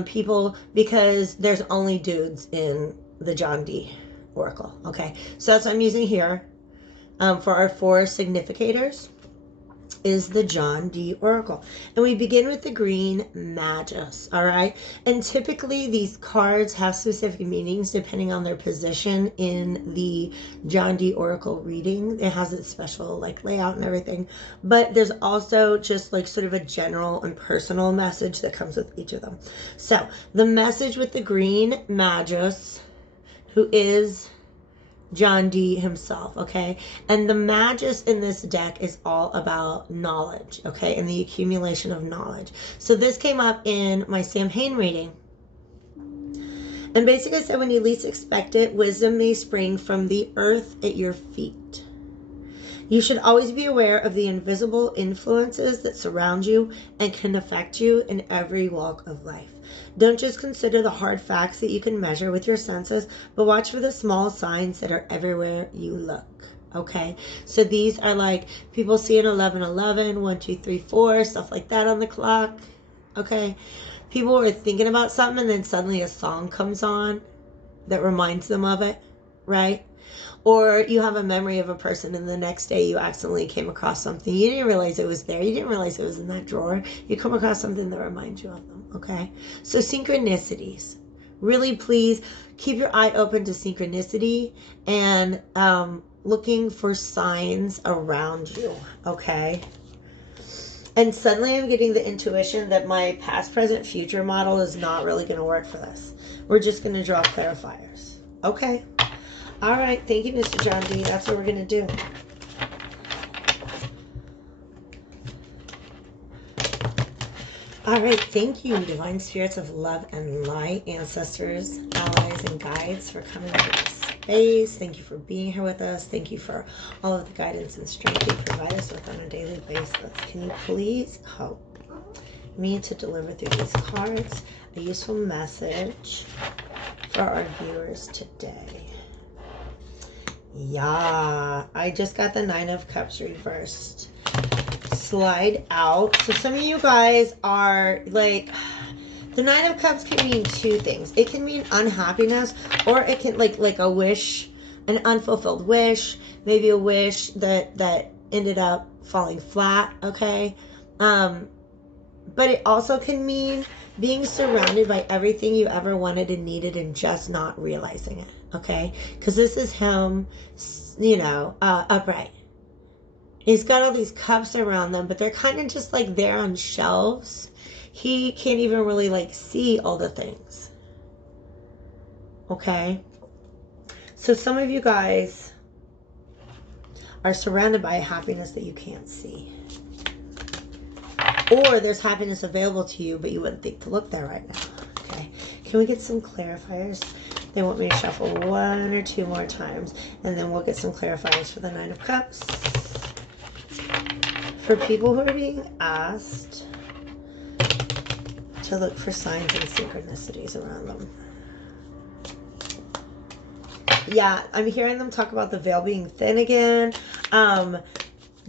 people, because there's only dudes in the John D Oracle, okay? So that's what I'm using here for our 4 significators is the John D Oracle. And we begin with the green Magus, all right? And typically these cards have specific meanings depending on their position in the John D Oracle reading. It has its special like layout and everything. But there's also just like sort of a general and personal message that comes with each of them. So the message with the green Magus, who is John D himself, okay? And the Magus in this deck is all about knowledge, okay? And the accumulation of knowledge. So this came up in my Samhain reading. And basically said, when you least expect it, wisdom may spring from the earth at your feet. You should always be aware of the invisible influences that surround you and can affect you in every walk of life. Don't just consider the hard facts that you can measure with your senses, but watch for the small signs that are everywhere you look. Okay, so these are like people seeing 11:11, 1, 2, 3, 4, stuff like that on the clock. Okay, people are thinking about something and then suddenly a song comes on that reminds them of it, right? Or you have a memory of a person and the next day you accidentally came across something. You didn't realize it was there. You didn't realize it was in that drawer. You come across something that reminds you of them, okay? So synchronicities. Really please keep your eye open to synchronicity and looking for signs around you, okay? And suddenly I'm getting the intuition that my past, present, future model is not really going to work for this. We're just going to draw clarifiers. Okay. All right, thank you, Mr. John D. That's what we're going to do. All right, thank you, divine spirits of love and light, ancestors, allies, and guides for coming to this space. Thank you for being here with us. Thank you for all of the guidance and strength you provide us with on a daily basis. Can you please help me to deliver through these cards a useful message for our viewers today. Yeah, I just got the Nine of Cups reversed. Slide out. So some of you guys are like, the Nine of Cups can mean two things. It can mean unhappiness, or it can like a wish, an unfulfilled wish, maybe a wish that ended up falling flat, okay? But it also can mean being surrounded by everything you ever wanted and needed and just not realizing it, okay? Because this is him, you know, upright. He's got all these cups around them, but they're kind of just like there on shelves. He can't even really like see all the things, okay? So some of you guys are surrounded by happiness that you can't see. Or there's happiness available to you, but you wouldn't think to look there right now. Okay. Can we get some clarifiers? They want me to shuffle one or two more times, and then we'll get some clarifiers for the Nine of Cups. For people who are being asked to look for signs and synchronicities around them. Yeah, I'm hearing them talk about the veil being thin again.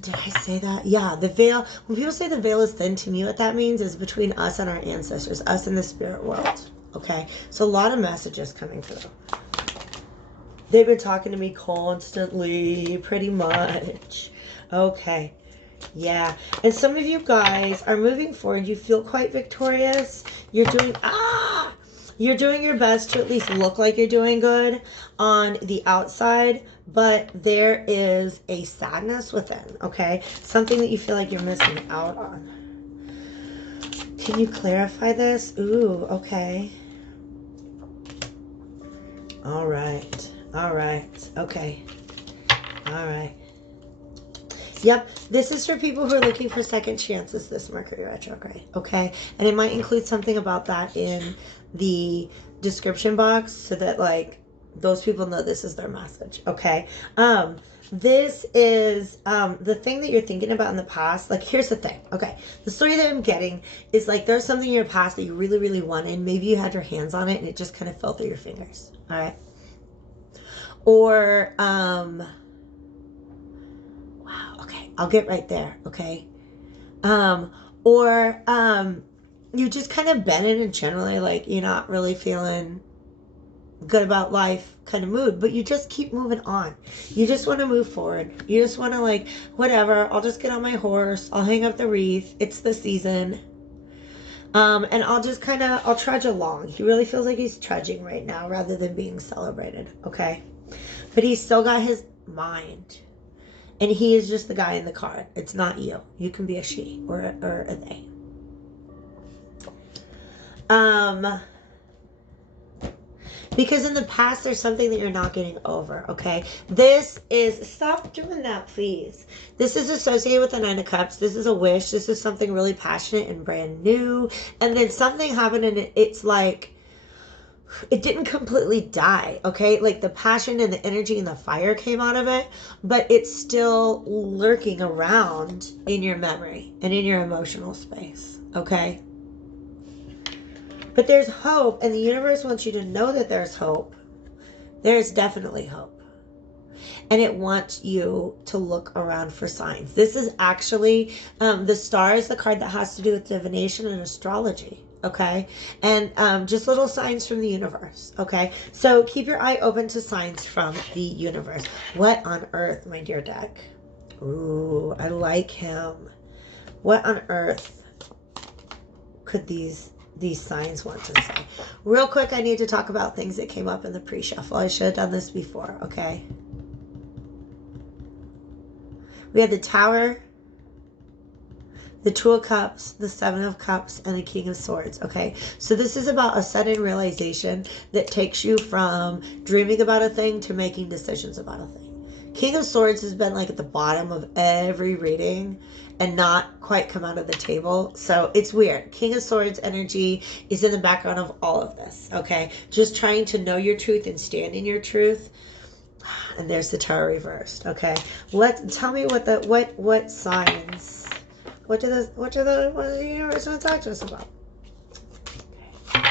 Did I say that? Yeah, the veil. When people say the veil is thin, to me what that means is between us and our ancestors, us and the spirit world. Okay? So a lot of messages coming through. They've been talking to me constantly, pretty much. Okay. Yeah. And some of you guys are moving forward. You feel quite victorious. You're doing... You're doing your best to at least look like you're doing good on the outside, but there is a sadness within, okay? Something that you feel like you're missing out on. Can you clarify this? Ooh, okay. All right. All right. Okay. All right. Yep, this is for people who are looking for second chances, this Mercury retrograde, okay? And it might include something about that in the description box so that, like, those people know this is their message, okay? This is the thing that you're thinking about in the past. Like, here's the thing, okay? The story that I'm getting is, like, there's something in your past that you really, really wanted. Maybe you had your hands on it and it just kind of fell through your fingers, all right? Or, I'll get right there, okay? You just kind of been in a generally, like, you're not really feeling good about life kind of mood, but you just keep moving on. You just want to move forward. You just want to, like, whatever, I'll just get on my horse. I'll hang up the wreath. It's the season. And I'll just kind of, I'll trudge along. He really feels like he's trudging right now rather than being celebrated, okay? But he's still got his mind. And he is just the guy in the card. It's not you. You can be a she or a they. Because in the past, there's something that you're not getting over, okay? This is... Stop doing that, please. This is associated with the Nine of Cups. This is a wish. This is something really passionate and brand new. And then something happened and it's like... It didn't completely die, okay? Like, the passion and the energy and the fire came out of it, but it's still lurking around in your memory and in your emotional space, okay? But there's hope, and the universe wants you to know that there's hope. There's definitely hope. And it wants you to look around for signs. This is actually, the star is the card that has to do with divination and astrology. Okay, and just little signs from the universe. Okay, so keep your eye open to signs from the universe. What on earth, my dear deck? Ooh, I like him. What on earth could these signs want to say? Real quick, I need to talk about things that came up in the pre-shuffle. I should have done this before. Okay, we had the Tower, the Two of Cups, the Seven of Cups, and the King of Swords, okay? So this is about a sudden realization that takes you from dreaming about a thing to making decisions about a thing. King of Swords has been, like, at the bottom of every reading and not quite come out of the table. So it's weird. King of Swords energy is in the background of all of this, okay? Just trying to know your truth and stand in your truth. And there's the Tower reversed, okay? Tell me what signs... What do the universe want to talk to us about? Okay.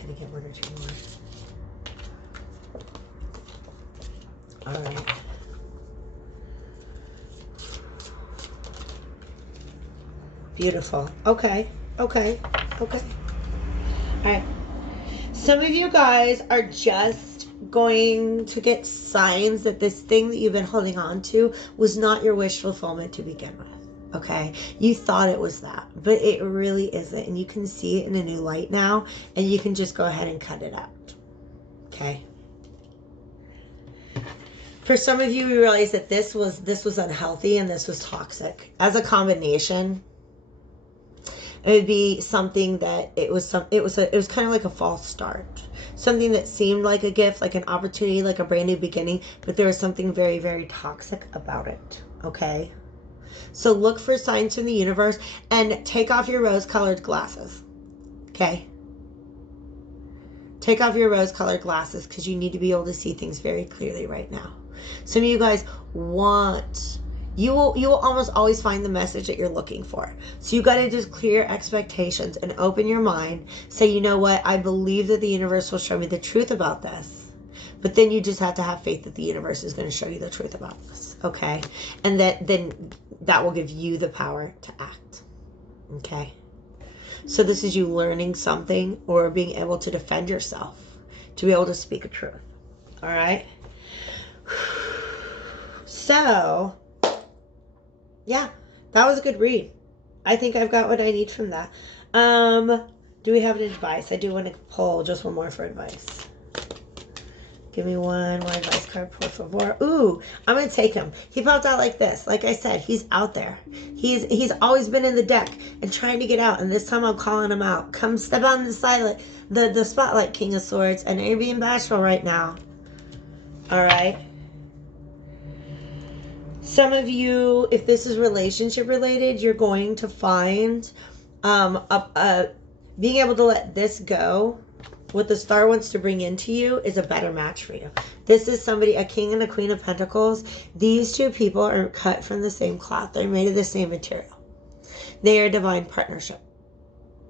Can I get one or two more? All right. Beautiful. Okay. Okay. Okay. All right. Some of you guys are just going to get signs that this thing that you've been holding on to was not your wish fulfillment to begin with. Okay, you thought it was that, but it really isn't, and you can see it in a new light now, and you can just go ahead and cut it out. Okay. For some of you, we realize that this was unhealthy and this was toxic. As a combination, it would be something that it was kind of like a false start. Something that seemed like a gift, like an opportunity, like a brand new beginning, but there was something very, very toxic about it. Okay? So look for signs from the universe and take off your rose-colored glasses. Okay? Take off your rose-colored glasses because you need to be able to see things very clearly right now. Some of you guys you will almost always find the message that you're looking for. So you got to just clear expectations and open your mind. Say, you know what? I believe that the universe will show me the truth about this. But then you just have to have faith that the universe is going to show you the truth about this. Okay? And then that will give you the power to act. Okay? So this is you learning something or being able to defend yourself, to be able to speak a truth. All right? So, yeah, that was a good read. I think I've got what I need from that. Do we have an advice? I do want to pull just one more for advice. Give me one more advice card, por favor. Ooh, I'm going to take him. He popped out like this. Like I said, he's out there. He's always been in the deck and trying to get out. And this time I'm calling him out. Come step on the spotlight, King of Swords. And you're being bashful right now. All right. Some of you, if this is relationship related, you're going to find being able to let this go. What the star wants to bring into you is a better match for you. This is somebody, a king and a queen of pentacles. These two people are cut from the same cloth. They're made of the same material. They are a divine partnership.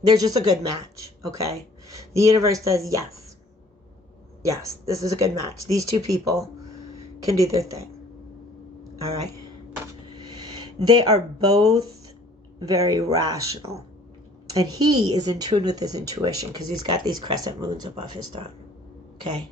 They're just a good match, okay? The universe says yes. Yes, this is a good match. These two people can do their thing. All right? They are both very rational. And he is in tune with his intuition because he's got these crescent moons above his throne. Okay?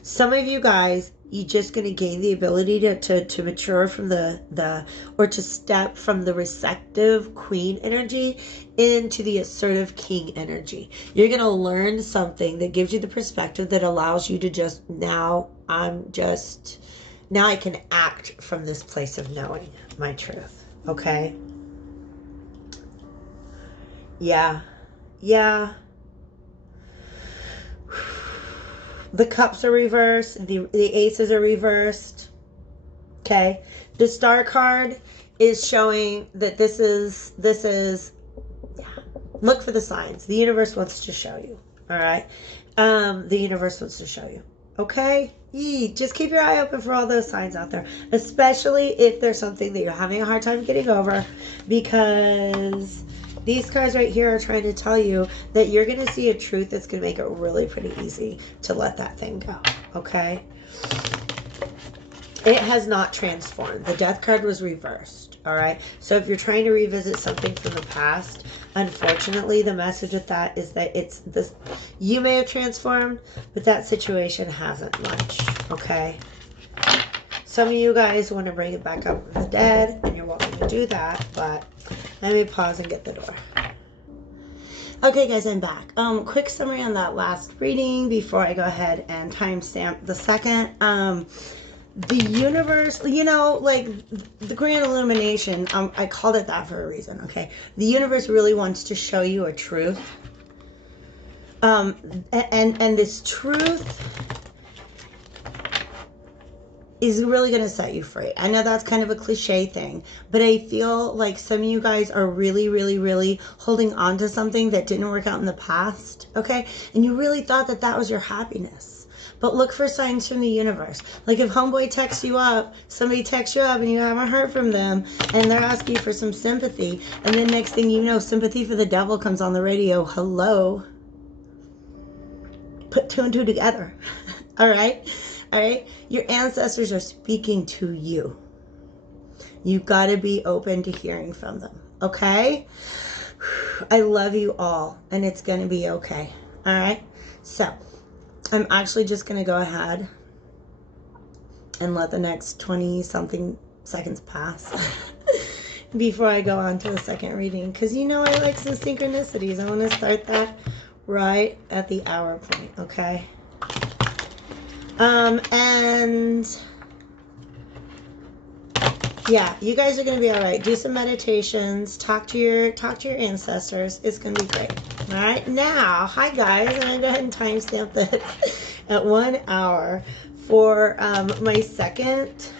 Some of you guys, you're just going to gain the ability to mature from or to step from the receptive queen energy into the assertive king energy. You're going to learn something that gives you the perspective that allows you to just, now I can act from this place of knowing my truth. Okay? Yeah. The cups are reversed. The aces are reversed. Okay. The star card is showing that this is, yeah. Look for the signs. The universe wants to show you. All right. The universe wants to show you. Okay. Just keep your eye open for all those signs out there, especially if there's something that you're having a hard time getting over, because these cards right here are trying to tell you that you're going to see a truth that's going to make it really pretty easy to let that thing go, okay? It has not transformed. The death card was reversed, all right? So if you're trying to revisit something from the past, unfortunately, the message with that is that it's this. You may have transformed, but that situation hasn't much, okay? Some of you guys want to bring it back up from the dead, and you're welcome to do that, but let me pause and get the door. Okay, guys, I'm back. Quick summary on that last reading before I go ahead and timestamp the second. The universe, you know, like the Grand Illumination, I called it that for a reason, okay? The universe really wants to show you a truth. And this truth is really going to set you free. I know that's kind of a cliche thing, but I feel like some of you guys are really, really, really holding on to something that didn't work out in the past, okay? And you really thought that that was your happiness. But look for signs from the universe. Like if homeboy texts you up, somebody texts you up and you haven't heard from them, and they're asking for some sympathy, and then next thing you know, sympathy for the devil comes on the radio. Hello. put two and two together. All right? All right? Your ancestors are speaking to you. You've got to be open to hearing from them. Okay? I love you all, and it's going to be okay. All right? So, I'm actually just going to go ahead and let the next 20-something seconds pass before I go on to the second reading. Because you know I like some synchronicities. I want to start that right at the hour point, okay? And yeah, you guys are gonna be all right. Do some meditations. Talk to your ancestors. It's gonna be great. All right. Now, hi guys. I'm gonna go ahead and timestamp this at 1 hour for my second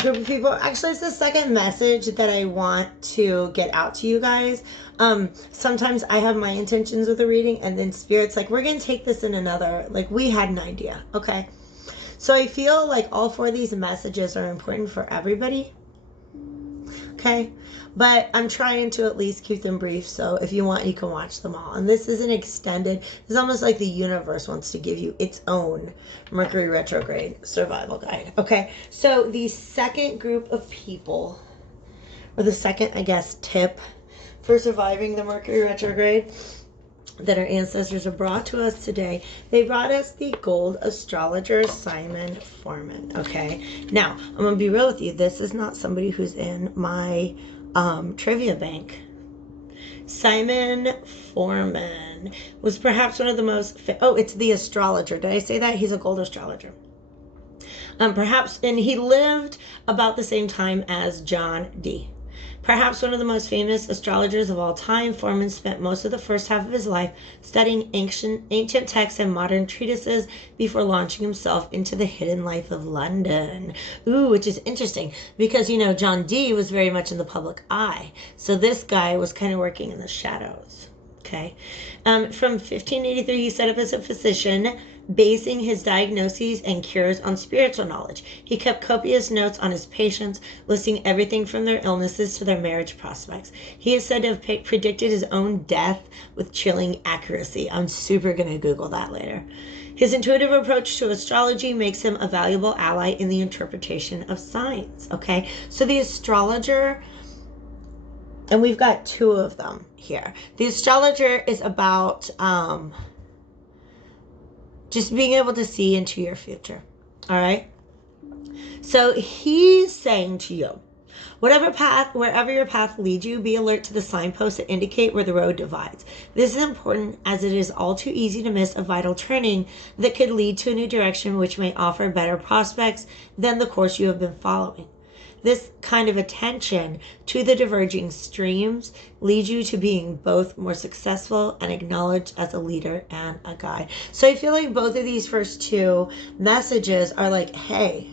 group of people. Actually, it's the second message that I want to get out to you guys. Sometimes I have my intentions with the reading, and then Spirit's like, we're gonna take this in another. Like, we had an idea. Okay. So I feel like all four of these messages are important for everybody. Okay? But I'm trying to at least keep them brief, so if you want, you can watch them all. And this is an extended, it's almost like the universe wants to give you its own Mercury Retrograde survival guide. Okay? So the second group of people, or the second, I guess, tip for surviving the Mercury Retrograde that our ancestors have brought to us today, they brought us the gold astrologer Simon Foreman. Okay, now I'm gonna be real with you, this is not somebody who's in my trivia bank. Simon Foreman was perhaps one of the most it's the astrologer, did I say that? He's a gold astrologer. Perhaps, and he lived about the same time as John Dee. Perhaps one of the most famous astrologers of all time, Foreman spent most of the first half of his life studying ancient texts and modern treatises before launching himself into the hidden life of London. Ooh, which is interesting because, you know, John Dee was very much in the public eye. So this guy was kind of working in the shadows. Okay. From 1583, he set up as a physician, basing his diagnoses and cures on spiritual knowledge. He kept copious notes on his patients, listing everything from their illnesses to their marriage prospects. He is said to have predicted his own death with chilling accuracy. I'm super going to Google that later. His intuitive approach to astrology makes him a valuable ally in the interpretation of signs. Okay, so the astrologer, and we've got two of them here. The astrologer is about just being able to see into your future. All right. So he's saying to you, wherever your path leads you, be alert to the signposts that indicate where the road divides. This is important as it is all too easy to miss a vital turning that could lead to a new direction which may offer better prospects than the course you have been following. This kind of attention to the diverging streams leads you to being both more successful and acknowledged as a leader and a guide. So I feel like both of these first two messages are like, hey,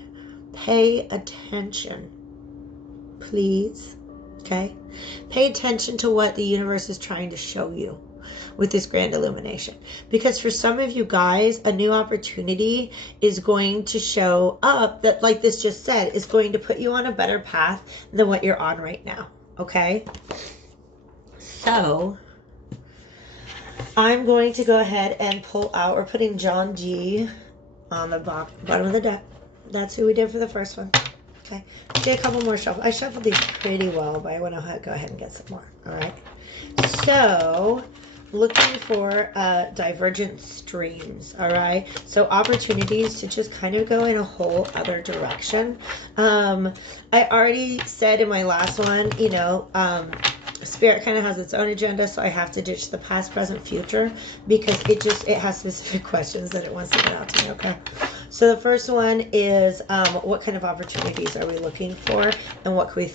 pay attention, please. Okay? Pay attention to what the universe is trying to show you with this Grand Illumination. Because for some of you guys, a new opportunity is going to show up that, like this just said, is going to put you on a better path than what you're on right now. Okay? So, I'm going to go ahead and pull out, we're putting John G on the bottom of the deck. That's who we did for the first one. Okay? Get a couple more shuffles. I shuffled these pretty well, but I want to go ahead and get some more. All right? So, looking for divergent streams. All right, so opportunities to just kind of go in a whole other direction. I already said in my last one, you know, Spirit kind of has its own agenda, so I have to ditch the past, present, future, because it has specific questions that it wants to get out to me. Okay, so the first one is what kind of opportunities are we looking for, and what can we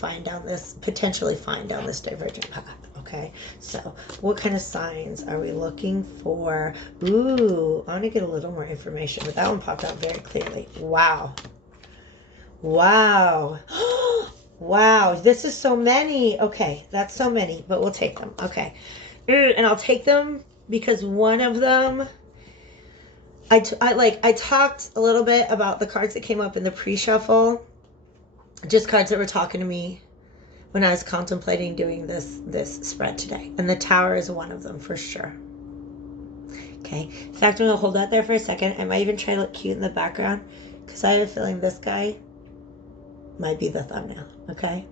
potentially find down this divergent path? Okay, so what kind of signs are we looking for? Ooh, I want to get a little more information, but that one popped out very clearly. Wow. Wow. Wow, this is so many. Okay, that's so many, but we'll take them. Okay, and I'll take them because one of them, I talked a little bit about the cards that came up in the pre-shuffle, just cards that were talking to me when I was contemplating doing this spread today. And the Tower is one of them for sure. Okay. In fact, I'm going to hold that there for a second. I might even try to look cute in the background because I have a feeling this guy might be the thumbnail. Okay.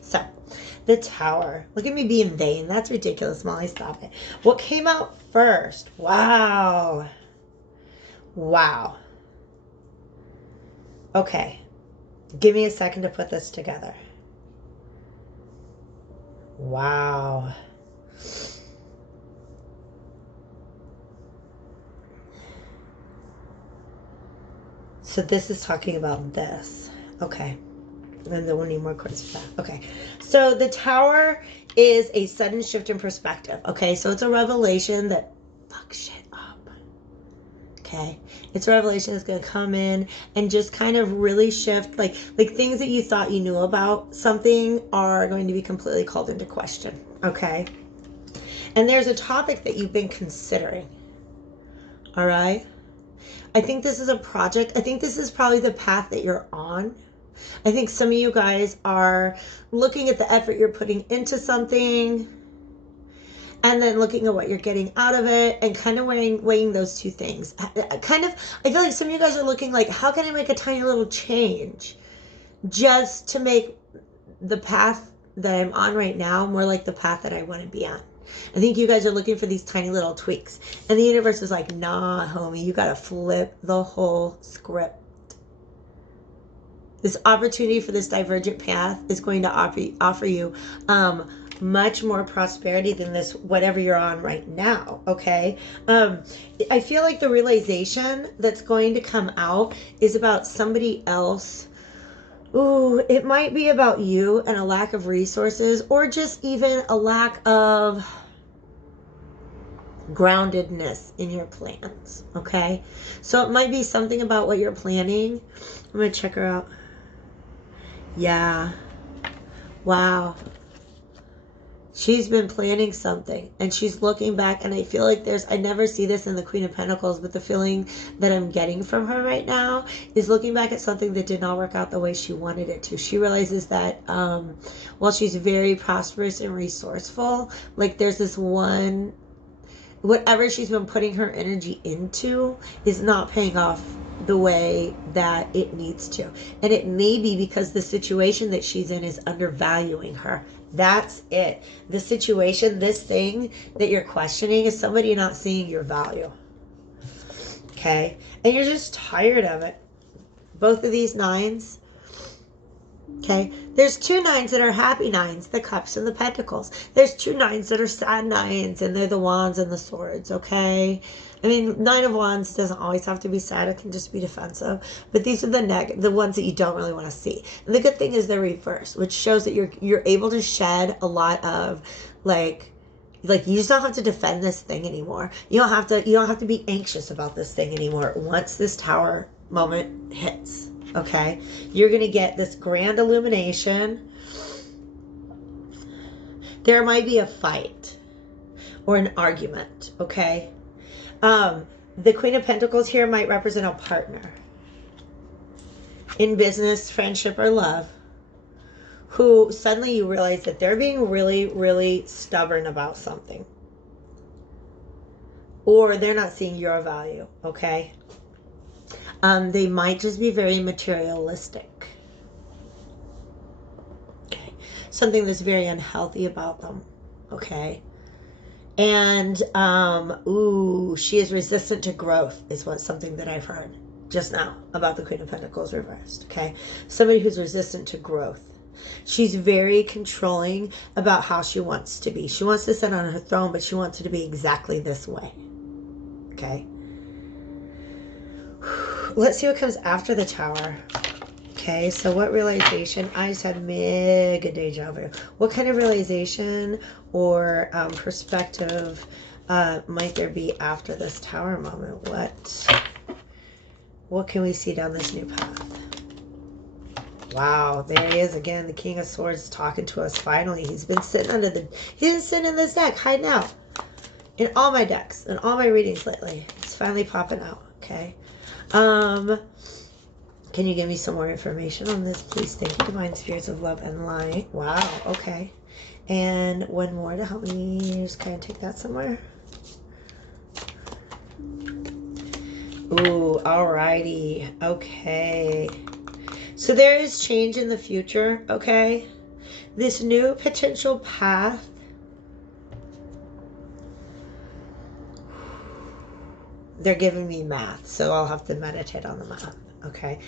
So, the Tower. Look at me being vain. That's ridiculous, Molly. Stop it. What came out first? Wow. Wow. Okay. Give me a second to put this together. Wow. So this is talking about this. Okay. And then we'll need more cards for that. Okay. So the Tower is a sudden shift in perspective. Okay. So it's a revelation that fucks shit up. Okay. It's a revelation that's going to come in and just kind of really shift, like things that you thought you knew about something are going to be completely called into question. Okay. And there's a topic that you've been considering. All right. I think this is a project. I think this is probably the path that you're on. I think some of you guys are looking at the effort you're putting into something and then looking at what you're getting out of it and kind of weighing those two things. I feel like some of you guys are looking like, how can I make a tiny little change just to make the path that I'm on right now more like the path that I want to be on? I think you guys are looking for these tiny little tweaks. And the universe is like, nah, homie, you got to flip the whole script. This opportunity for this divergent path is going to offer you much more prosperity than this whatever you're on right now. Okay. I feel like the realization that's going to come out is about somebody else. Ooh, it might be about you and a lack of resources, or just even a lack of groundedness in your plans. Okay. So it might be something about what you're planning. I'm going to check her out. Yeah. Wow. She's been planning something and she's looking back, and I feel like I never see this in the Queen of Pentacles, but the feeling that I'm getting from her right now is looking back at something that did not work out the way she wanted it to. She realizes that while she's very prosperous and resourceful, like there's this one, whatever she's been putting her energy into is not paying off the way that it needs to. And it may be because the situation that she's in is undervaluing her. That's it. The situation, this thing that you're questioning, is somebody not seeing your value. Okay? And you're just tired of it. Both of these nines. Okay? There's two nines that are happy nines, the cups and the pentacles. There's two nines that are sad nines, and they're the wands and the swords. Okay? I mean, Nine of Wands doesn't always have to be sad. It can just be defensive. But these are the ones that you don't really want to see. And the good thing is they're reversed, which shows that you're able to shed a lot of like you just don't have to defend this thing anymore. You don't have to be anxious about this thing anymore once this Tower moment hits. Okay? You're going to get this Grand Illumination. There might be a fight or an argument. Okay? The Queen of Pentacles here might represent a partner in business, friendship, or love, who suddenly you realize that they're being really, really stubborn about something, or they're not seeing your value. Okay. They might just be very materialistic. Okay. Something that's very unhealthy about them. Okay. And, she is resistant to growth is something that I've heard just now about the Queen of Pentacles reversed. Okay. Somebody who's resistant to growth. She's very controlling about how she wants to be. She wants to sit on her throne, but she wants it to be exactly this way. Okay. Let's see what comes after the Tower. Okay, so what realization? I just had mega deja vu. What kind of realization or perspective might there be after this Tower moment? What can we see down this new path? Wow, there he is again, the King of Swords talking to us finally. He's been sitting in this deck, hiding out. In all my decks, in all my readings lately. It's finally popping out, okay? Can you give me some more information on this, please? Thank you, Divine Spirits of Love and Light. Wow, okay. And one more to help me just kind of take that somewhere. Ooh, alrighty. Okay. So there is change in the future, okay? This new potential path. They're giving me math, so I'll have to meditate on the math, okay?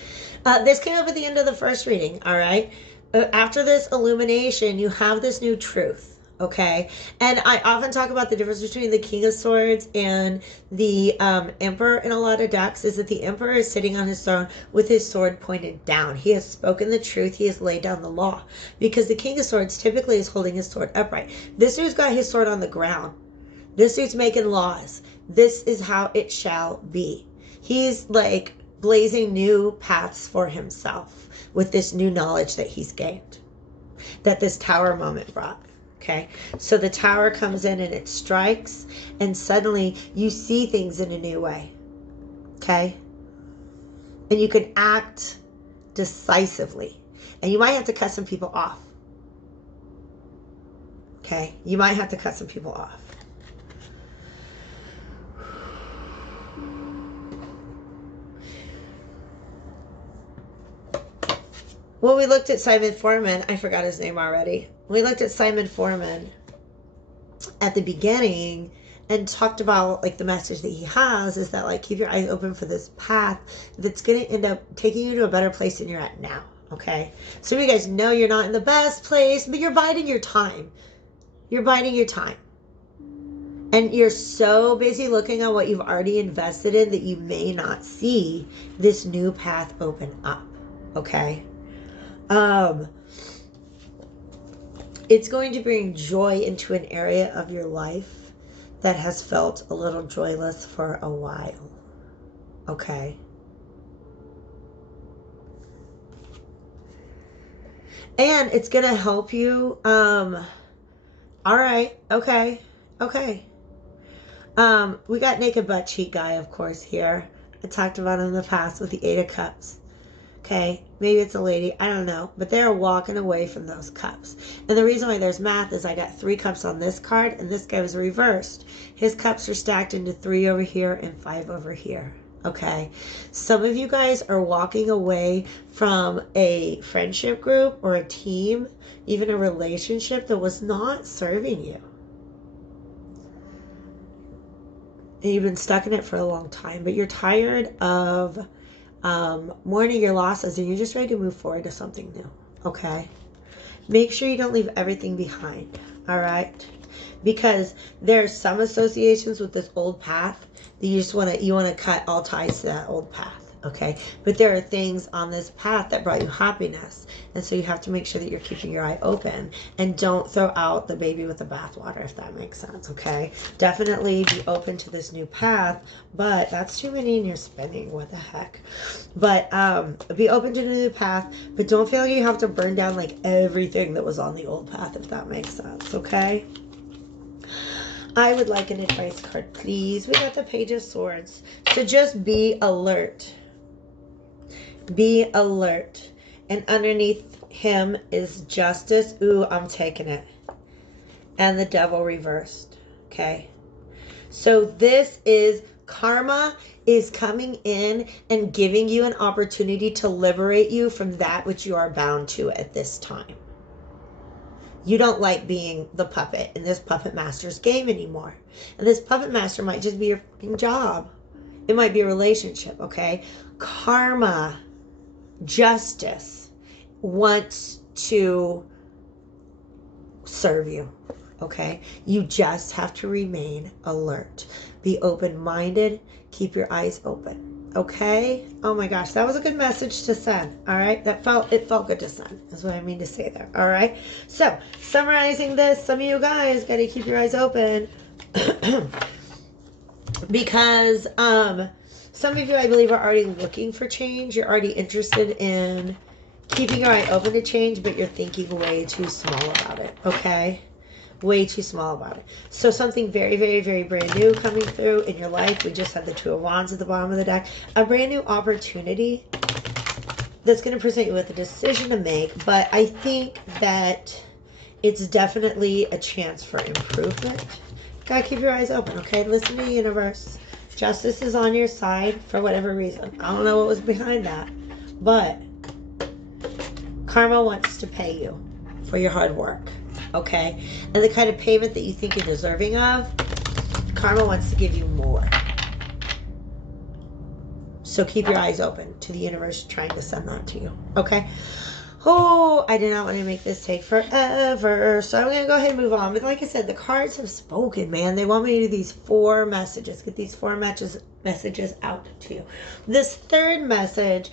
This came up at the end of the first reading, all right? After this illumination, you have this new truth. Okay, and I often talk about the difference between the King of Swords and the Emperor in a lot of decks is that the Emperor is sitting on his throne with his sword pointed down. He has spoken the truth. He has laid down the law. Because the King of Swords typically is holding his sword upright. This dude's got his sword on the ground. This dude's making laws. This is how it shall be. He's like blazing new paths for himself with this new knowledge that he's gained, that this tower moment brought. Okay, so the tower comes in and it strikes, and suddenly you see things in a new way. Okay, and you can act decisively, and you might have to cut some people off. Okay, you might have to cut some people off. When we looked at Simon Foreman, I forgot his name already. We looked at Simon Foreman at the beginning and talked about like the message that he has is that like keep your eyes open for this path that's going to end up taking you to a better place than you're at now. Okay, so you guys know you're not in the best place, but you're biding your time. You're biding your time. And you're so busy looking at what you've already invested in that you may not see this new path open up. Okay. It's going to bring joy into an area of your life that has felt a little joyless for a while. Okay. And it's going to help you. All right. Okay. Okay. We got naked butt cheek guy, of course, here. I talked about him in the past with the 8 of Cups. Okay, maybe it's a lady, I don't know, but they're walking away from those cups. And the reason why there's math is I got 3 cups on this card, and this guy was reversed. His cups are stacked into 3 over here and 5 over here. Okay, some of you guys are walking away from a friendship group or a team, even a relationship that was not serving you. And you've been stuck in it for a long time, but you're tired of mourning your losses and you're just ready to move forward to something new. Okay, make sure you don't leave everything behind. All right, because there's some associations with this old path that you just want to cut all ties to that old path. Okay, but there are things on this path that brought you happiness, and so you have to make sure that you're keeping your eye open and don't throw out the baby with the bathwater, if that makes sense. Okay, definitely be open to this new path, but that's too many and you're spinning. What the heck? But be open to the new path, but don't feel like you have to burn down like everything that was on the old path, if that makes sense. Okay, I would like an advice card, please. We got the Page of Swords, so just be alert. Be alert. And underneath him is Justice. Ooh, I'm taking it. And the Devil reversed. Okay. So this is karma is coming in and giving you an opportunity to liberate you from that which you are bound to at this time. You don't like being the puppet in this puppet master's game anymore. And this puppet master might just be your fucking job. It might be a relationship, okay? Karma, justice wants to serve you, okay? You just have to remain alert. Be open-minded. Keep your eyes open, okay? Oh my gosh, that was a good message to send, all right? It felt good to send, is what I mean to say there, all right? So, summarizing this, some of you guys got to keep your eyes open because some of you, I believe, are already looking for change. You're already interested in keeping your eye open to change, but you're thinking way too small about it, okay? Way too small about it. So something very, very, very brand new coming through in your life. We just had the 2 of Wands at the bottom of the deck. A brand new opportunity that's going to present you with a decision to make, but I think that it's definitely a chance for improvement. Gotta keep your eyes open, okay? Listen to the universe. Justice is on your side for whatever reason. I don't know what was behind that. But karma wants to pay you for your hard work. Okay? And the kind of payment that you think you're deserving of, karma wants to give you more. So keep your eyes open to the universe trying to send that to you. Okay? Oh, I did not want to make this take forever. So I'm going to go ahead and move on. But like I said, the cards have spoken, man. They want me to do these 4 messages. Get these 4 messages out to you. This third message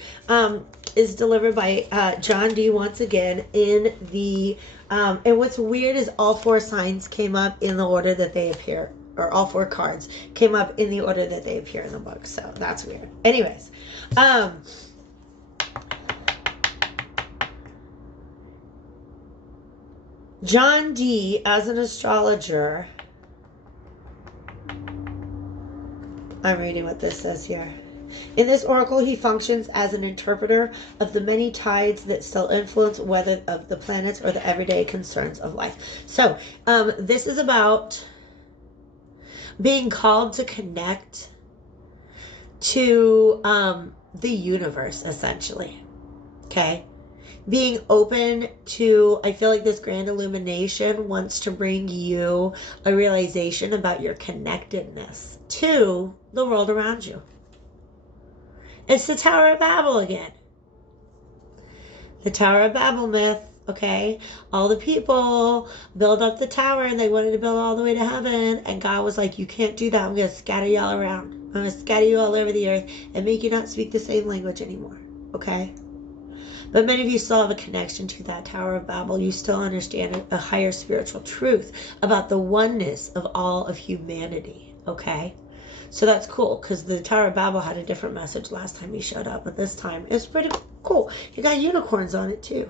is delivered by John D. once again in the... and what's weird is all 4 signs came up in the order that they appear. Or all 4 cards came up in the order that they appear in the book. So that's weird. Anyways. John D. as an astrologer. I'm reading what this says here. In this oracle, he functions as an interpreter of the many tides that still influence weather of the planets or the everyday concerns of life. So, this is about being called to connect to the universe, essentially. Okay? Being open to, I feel like this Grand Illumination wants to bring you a realization about your connectedness to the world around you. It's the Tower of Babel again. The Tower of Babel myth, okay? All the people build up the tower and they wanted to build all the way to heaven. And God was like, you can't do that. I'm going to scatter you all around. I'm going to scatter you all over the earth and make you not speak the same language anymore, okay? But many of you still have a connection to that Tower of Babel. You still understand a higher spiritual truth about the oneness of all of humanity, okay? So that's cool, because the Tower of Babel had a different message last time he showed up, but this time it's pretty cool. You got unicorns on it too.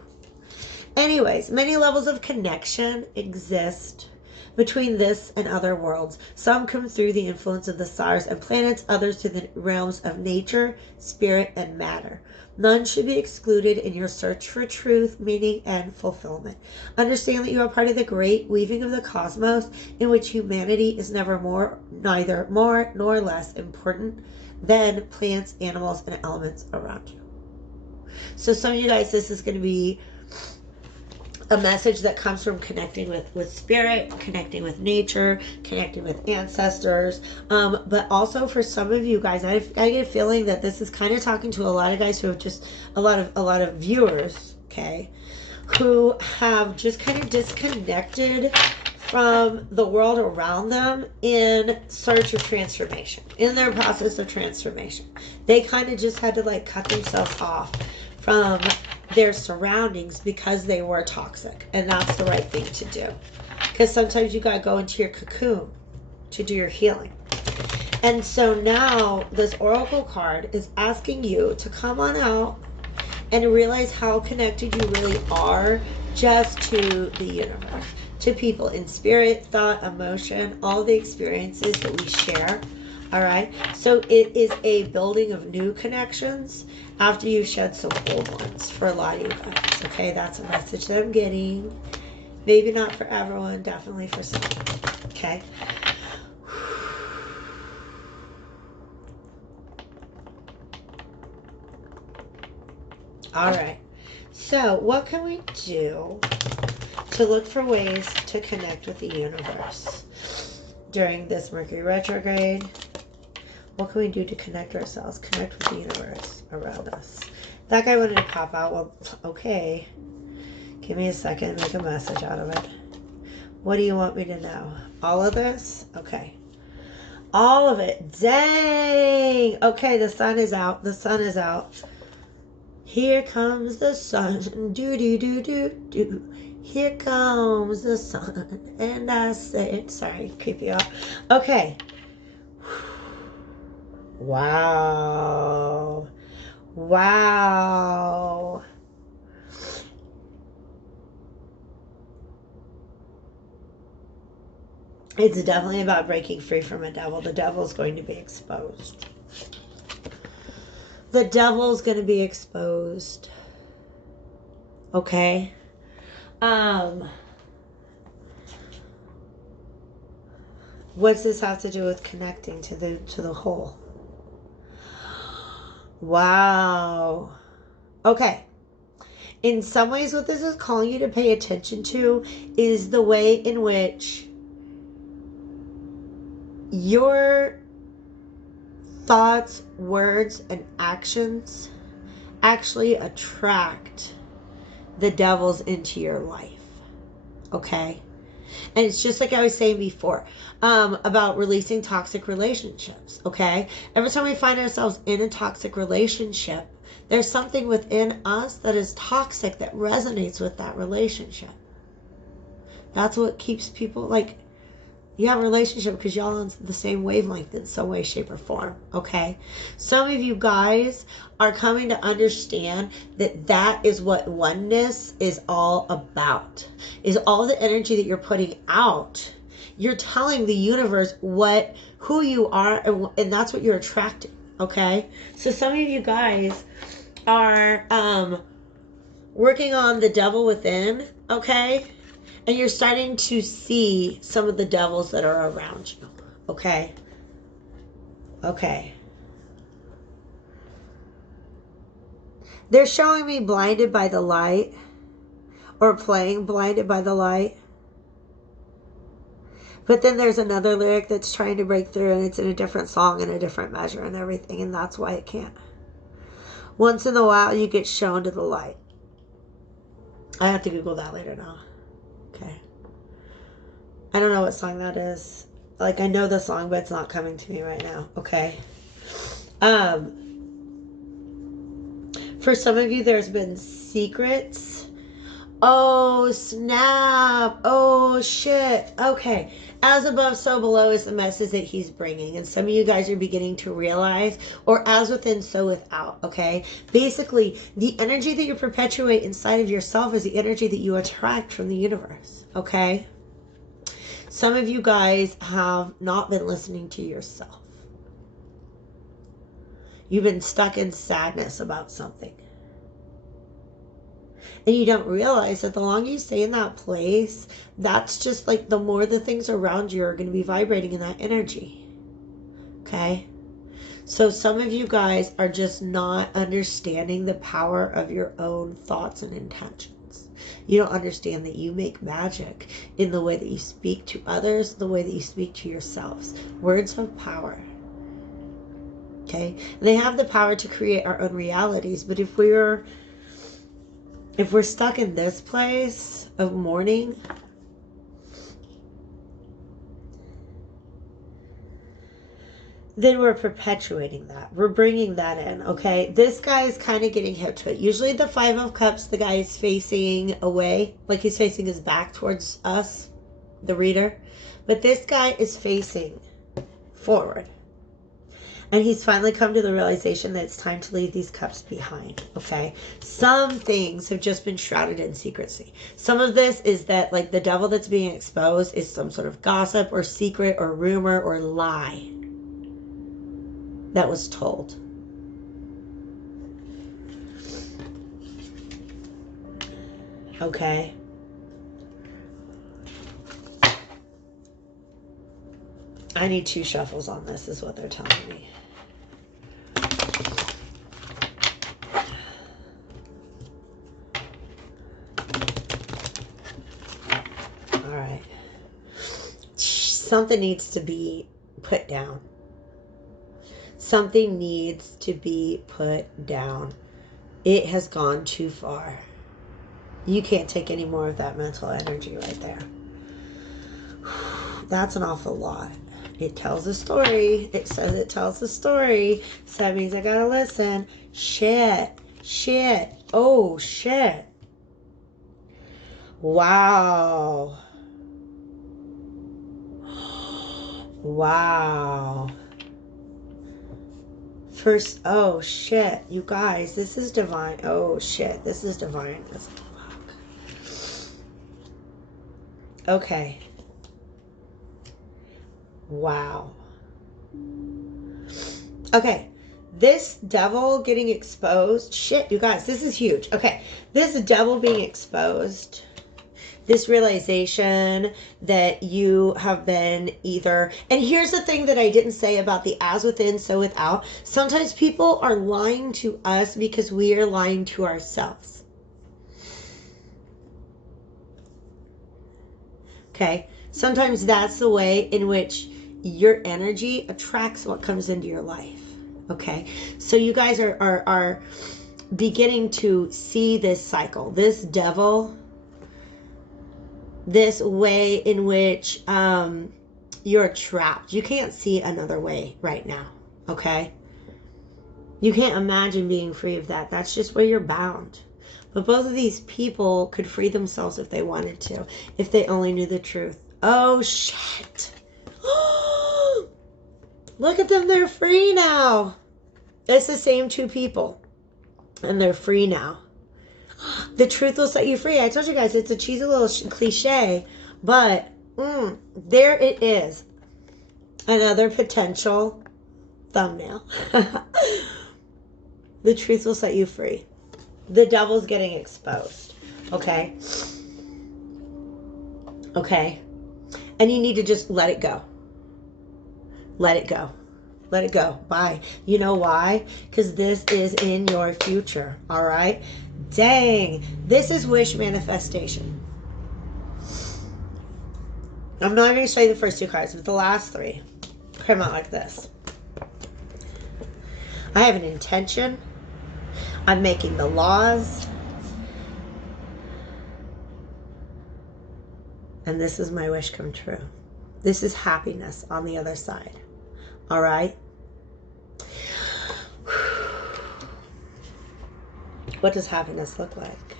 Anyways, many levels of connection exist between this and other worlds. Some come through the influence of the stars and planets, others through the realms of nature, spirit, and matter. None should be excluded in your search for truth, meaning, and fulfillment. Understand that you are part of the great weaving of the cosmos, in which humanity is neither more nor less important than plants, animals, and elements around you. So some of you guys, this is going to be a message that comes from connecting with spirit, connecting with nature, connecting with ancestors. But also for some of you guys, I get a feeling that this is kind of talking to a lot of guys who have just a lot of viewers, okay, who have just kind of disconnected from the world around them in search of transformation, in their process of transformation. They kind of just had to like cut themselves off from their surroundings because they were toxic, and that's the right thing to do, because sometimes you got to go into your cocoon to do your healing. And so now this oracle card is asking you to come on out and realize how connected you really are just to the universe, to people in spirit, thought, emotion, all the experiences that we share. All right, so it is a building of new connections after you shed some old ones for a lot of you guys. Okay, that's a message that I'm getting. Maybe not for everyone, definitely for some. Okay. All right, so what can we do to look for ways to connect with the universe during this Mercury retrograde? What can we do to connect ourselves, connect with the universe around us? That guy wanted to pop out. Well, okay. Give me a second, make a message out of it. What do you want me to know? All of this? Okay. All of it. Dang. Okay, the sun is out. The sun is out. Here comes the sun. Do, do, do, do, do. Here comes the sun. And I say, sorry, creep you out. Okay. Wow. Wow. It's definitely about breaking free from a devil. The devil's going to be exposed. The devil's going to be exposed. Okay? What's this have to do with connecting to the whole? Wow. Okay. In some ways, what this is calling you to pay attention to is the way in which your thoughts, words, and actions actually attract the devils into your life. Okay? And it's just like I was saying before, about releasing toxic relationships. Okay? Every time we find ourselves in a toxic relationship, there's something within us that is toxic that resonates with that relationship. That's what keeps people, like, you have a relationship because y'all on the same wavelength in some way, shape, or form. Okay? Some of you guys are coming to understand that that is what oneness is all about. Is all the energy that you're putting out. You're telling the universe who you are, and that's what you're attracting. Okay? So some of you guys are working on the devil within. Okay? And you're starting to see some of the devils that are around you. Okay? Okay. They're showing me blinded by the light. Or playing blinded by the light. But then there's another lyric that's trying to break through, and it's in a different song and a different measure and everything. And that's why it can't. Once in a while, you get shown to the light. I have to Google that later now. Okay. I don't know what song that is. Like, I know the song, but it's not coming to me right now. Okay. For some of you, there's been secrets. Oh, snap. Oh, shit. Okay. As above, so below is the message that he's bringing. And some of you guys are beginning to realize, or as within, so without. Okay. Basically, the energy that you perpetuate inside of yourself is the energy that you attract from the universe. Okay. Some of you guys have not been listening to yourself. You've been stuck in sadness about something. And you don't realize that the longer you stay in that place, that's just like the more the things around you are going to be vibrating in that energy. Okay? So some of you guys are just not understanding the power of your own thoughts and intentions. You don't understand that you make magic in the way that you speak to others, the way that you speak to yourselves. Words have power. Okay? They have the power to create our own realities, but if we're stuck in this place of mourning, then we're perpetuating that. We're bringing that in, okay? This guy is kind of getting hip to it. Usually the Five of Cups, the guy is facing away, like he's facing his back towards us, the reader. But this guy is facing forward. And he's finally come to the realization that it's time to leave these cups behind, okay? Some things have just been shrouded in secrecy. Some of this is that, like, the devil that's being exposed is some sort of gossip or secret or rumor or lie that was told. Okay? I need 2 shuffles on this, is what they're telling me. All right. Something needs to be put down. Something needs to be put down. It has gone too far. You can't take any more of that mental energy right there. That's an awful lot. It tells a story. It says it tells a story. So that means I gotta listen. Shit. Shit. Oh, shit. Wow. Wow. First, oh, shit. You guys, this is divine. Oh, shit. This is divine as fuck. Okay. Wow. Okay. This devil getting exposed. Shit, you guys, this is huge. Okay. This devil being exposed this realization that you have been either, and here's the thing that I didn't say about the as within, so without. Sometimes people are lying to us because we are lying to ourselves. Okay? Sometimes that's the way in which your energy attracts what comes into your life. Okay? So you guys are beginning to see this cycle, this devil, this way in which you're trapped. You can't see another way right now, okay? You can't imagine being free of that. That's just where you're bound. But both of these people could free themselves if they wanted to, if they only knew the truth. Oh, shit. Look at them. They're free now. It's the same two people, and they're free now. The truth will set you free. I told you guys, it's a cheesy little cliche, but there it is. Another potential thumbnail. The truth will set you free. The devil's getting exposed. Okay? Okay? And you need to just let it go. Let it go. Let it go. Bye. You know why? Because this is in your future. All right? Dang. This is wish manifestation. I'm not going to show you the first two cards, but the last three come out like this. I have an intention. I'm making the laws. And this is my wish come true. This is happiness on the other side. All right? What does happiness look like?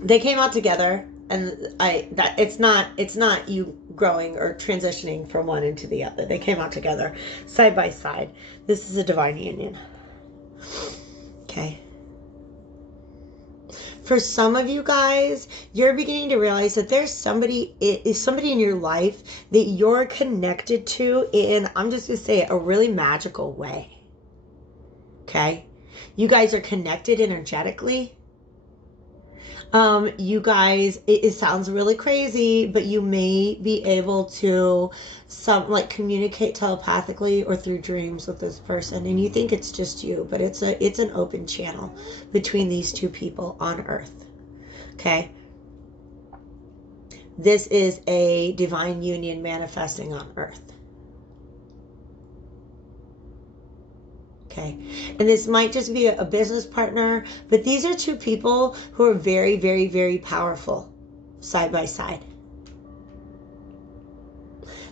They came out together, and it's not you growing or transitioning from one into the other. They came out together side by side. This is a divine union. Okay. For some of you guys, you're beginning to realize that there's somebody in your life that you're connected to in, I'm just going to say it, a really magical way. Okay? You guys are connected energetically. You guys, it sounds really crazy, but you may be able to communicate telepathically or through dreams with this person, and you think it's just you, but it's an open channel between these two people on Earth. Okay? This is a divine union manifesting on Earth. Okay. And this might just be a business partner, but these are two people who are very, very, very powerful side by side.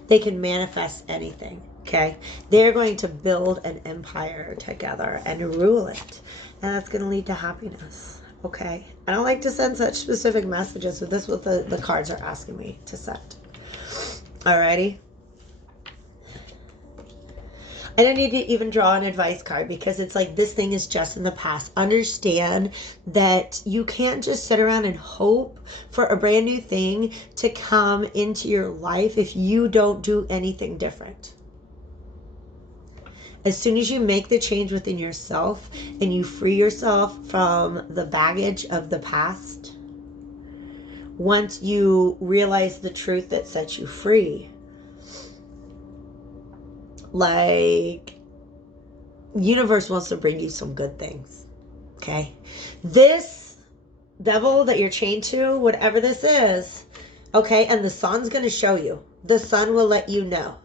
They can manifest anything. Okay. They're going to build an empire together and rule it. And that's going to lead to happiness. Okay. I don't like to send such specific messages, but this is what the cards are asking me to send. Alrighty. I don't need to even draw an advice card because it's like this thing is just in the past. Understand that you can't just sit around and hope for a brand new thing to come into your life if you don't do anything different. As soon as you make the change within yourself and you free yourself from the baggage of the past, once you realize the truth that sets you free, like, universe wants to bring you some good things. Okay? This devil that you're chained to, whatever this is, okay, and the sun's going to show you. The sun will let you know.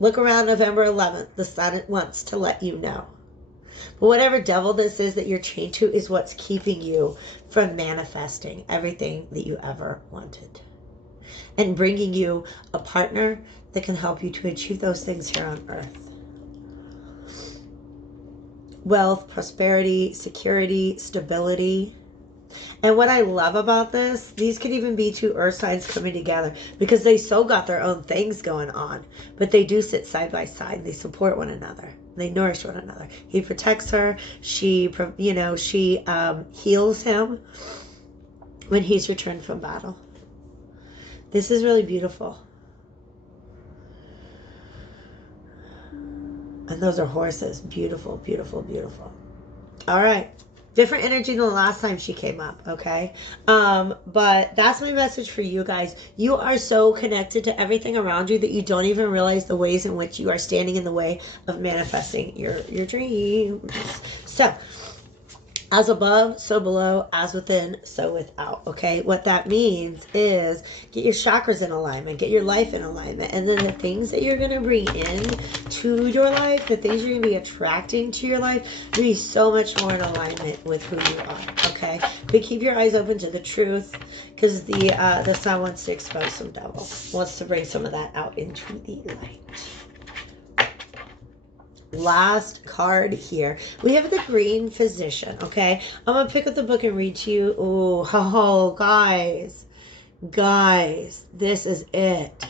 Look around November 11th. The sun wants to let you know. But whatever devil this is that you're chained to is what's keeping you from manifesting everything that you ever wanted. And bringing you a partner that can help you to achieve those things here on Earth. Wealth, prosperity, security, stability. And what I love about this, these could even be two earth signs coming together because they so got their own things going on. But they do sit side by side. They support one another. They nourish one another. He protects her. She heals him when he's returned from battle. This is really beautiful. And those are horses. Beautiful, beautiful, beautiful. All right. Different energy than the last time she came up, okay? But that's my message for you guys. You are so connected to everything around you that you don't even realize the ways in which you are standing in the way of manifesting your dreams. So, as above, so below, as within, so without, okay? What that means is get your chakras in alignment, get your life in alignment, and then the things that you're going to bring in to your life, the things you're going to be attracting to your life, be so much more in alignment with who you are, okay? But keep your eyes open to the truth, because the sun wants to expose some devil, wants to bring some of that out into the light. Last card here. We have the Green Physician, okay? I'm going to pick up the book and read to you. Ooh, oh, guys. Guys, this is it.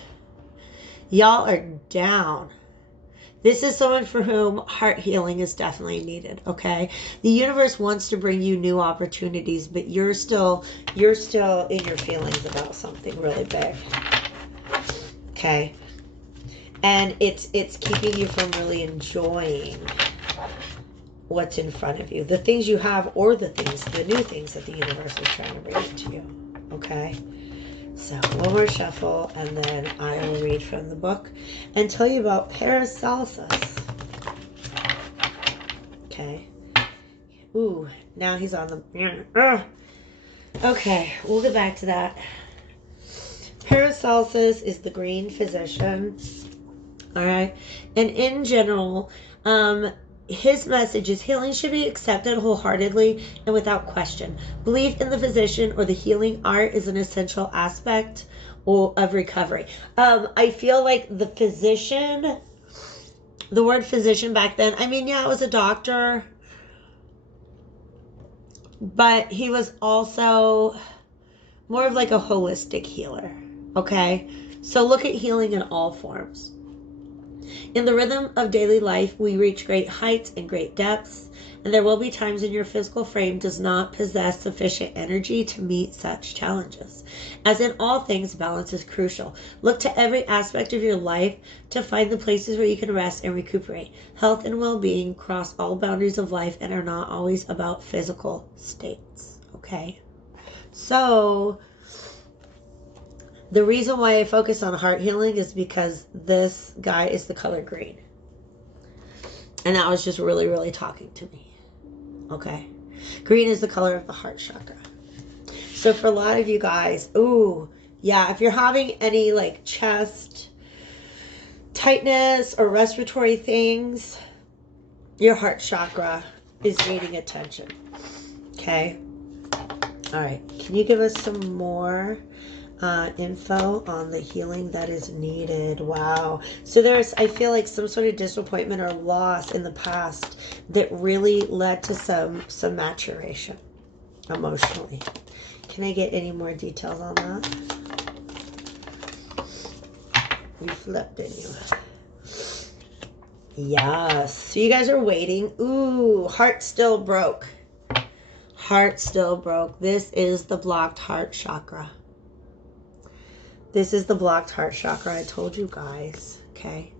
Y'all are down. This is someone for whom heart healing is definitely needed, okay? The universe wants to bring you new opportunities, but you're still in your feelings about something really big, okay? And it's keeping you from really enjoying what's in front of you. The things you have or the new things that the universe is trying to bring into you. Okay? So one more shuffle and then I will read from the book and tell you about Paracelsus. Okay. Ooh, now he's on the... Okay, we'll get back to that. Paracelsus is the Green Physician. All right. And in general, his message is healing should be accepted wholeheartedly and without question. Belief in the physician or the healing art is an essential aspect of recovery. I feel like the physician, the word physician back then, I mean, yeah, it was a doctor, but he was also more of like a holistic healer. Okay. So look at healing in all forms. In the rhythm of daily life, we reach great heights and great depths, and there will be times when your physical frame does not possess sufficient energy to meet such challenges. As in all things, balance is crucial. Look to every aspect of your life to find the places where you can rest and recuperate. Health and well-being cross all boundaries of life and are not always about physical states. Okay? So... the reason why I focus on heart healing is because this guy is the color green. And that was just really, really talking to me. Okay. Green is the color of the heart chakra. So for a lot of you guys, ooh, yeah, if you're having any like chest tightness or respiratory things, your heart chakra is needing attention. Okay. All right. Can you give us some more info on the healing that is needed? Wow. So there's, I feel like some sort of disappointment or loss in the past that really led to some maturation emotionally. Can I get any more details on that? You flipped, didn't you? Yes. So you guys are waiting. Ooh, heart still broke. Heart still broke. This is the blocked heart chakra. This is the blocked heart chakra. I told you guys. Okay.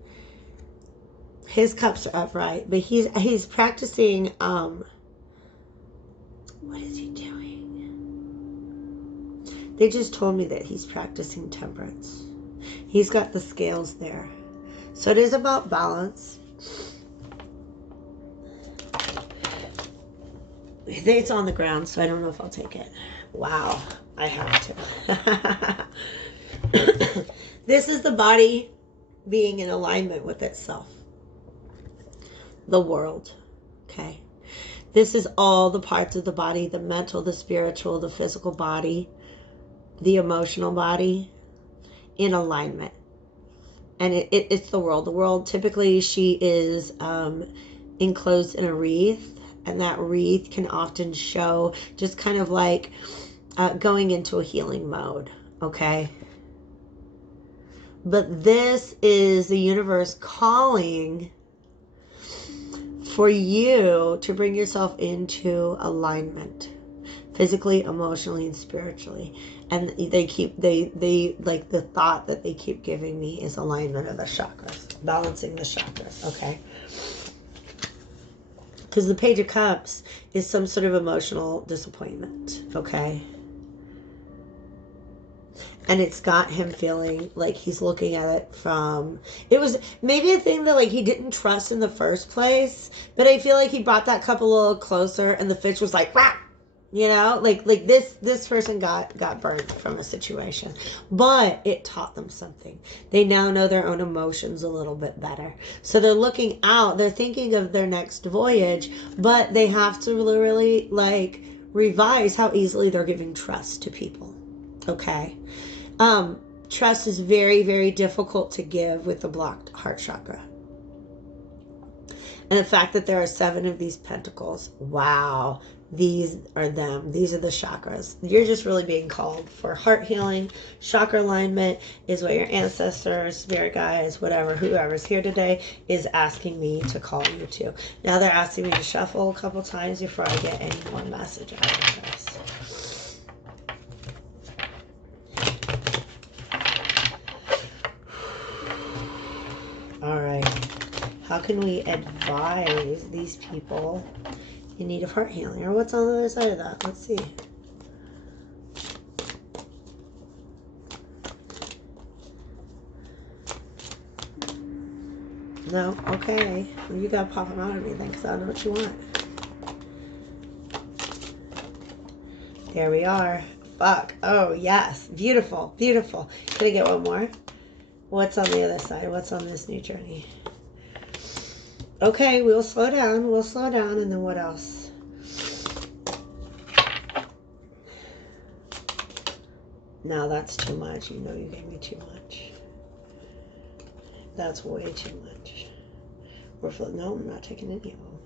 His cups are upright, but he's practicing. What is he doing? They just told me that he's practicing temperance. He's got the scales there, so it is about balance. It's on the ground, so I don't know if I'll take it. Wow, I have to. This is the body being in alignment with itself. The world. Okay. This is all the parts of the body, the mental, the spiritual, the physical body, the emotional body in alignment. And it's the world. The world, typically she is enclosed in a wreath, and that wreath can often show just kind of like going into a healing mode. Okay. But this is the universe calling for you to bring yourself into alignment, physically, emotionally, and spiritually. And they like the thought that they keep giving me is alignment of the chakras, balancing the chakras. Okay. Because the Page of Cups is some sort of emotional disappointment, okay? And it's got him feeling like he's looking at it from... It was maybe a thing that, like, he didn't trust in the first place, but I feel like he brought that cup a little closer, and the fish was like, rah! You know? Like this person got burned from a situation. But it taught them something. They now know their own emotions a little bit better. So they're looking out. They're thinking of their next voyage, but they have to really, like, revise how easily they're giving trust to people. Okay? Trust is very, very difficult to give with the blocked heart chakra. And the fact that there are 7 of these pentacles, wow, these are them. These are the chakras. You're just really being called for heart healing. Chakra alignment is what your ancestors, spirit guides, whatever, whoever's here today is asking me to call you to. Now they're asking me to shuffle a couple times before I get any more message out of this. All right. How can we advise these people in need of heart healing? Or what's on the other side of that? Let's see. No? Okay. Well, you gotta pop them out of me then, because I don't know what you want. There we are. Fuck. Oh, yes. Beautiful. Beautiful. Can I get one more? What's on the other side? What's on this new journey? Okay, we'll slow down. We'll slow down. And then what else? No, that's too much. You know you gave me too much. That's way too much. No, I'm not taking any of them.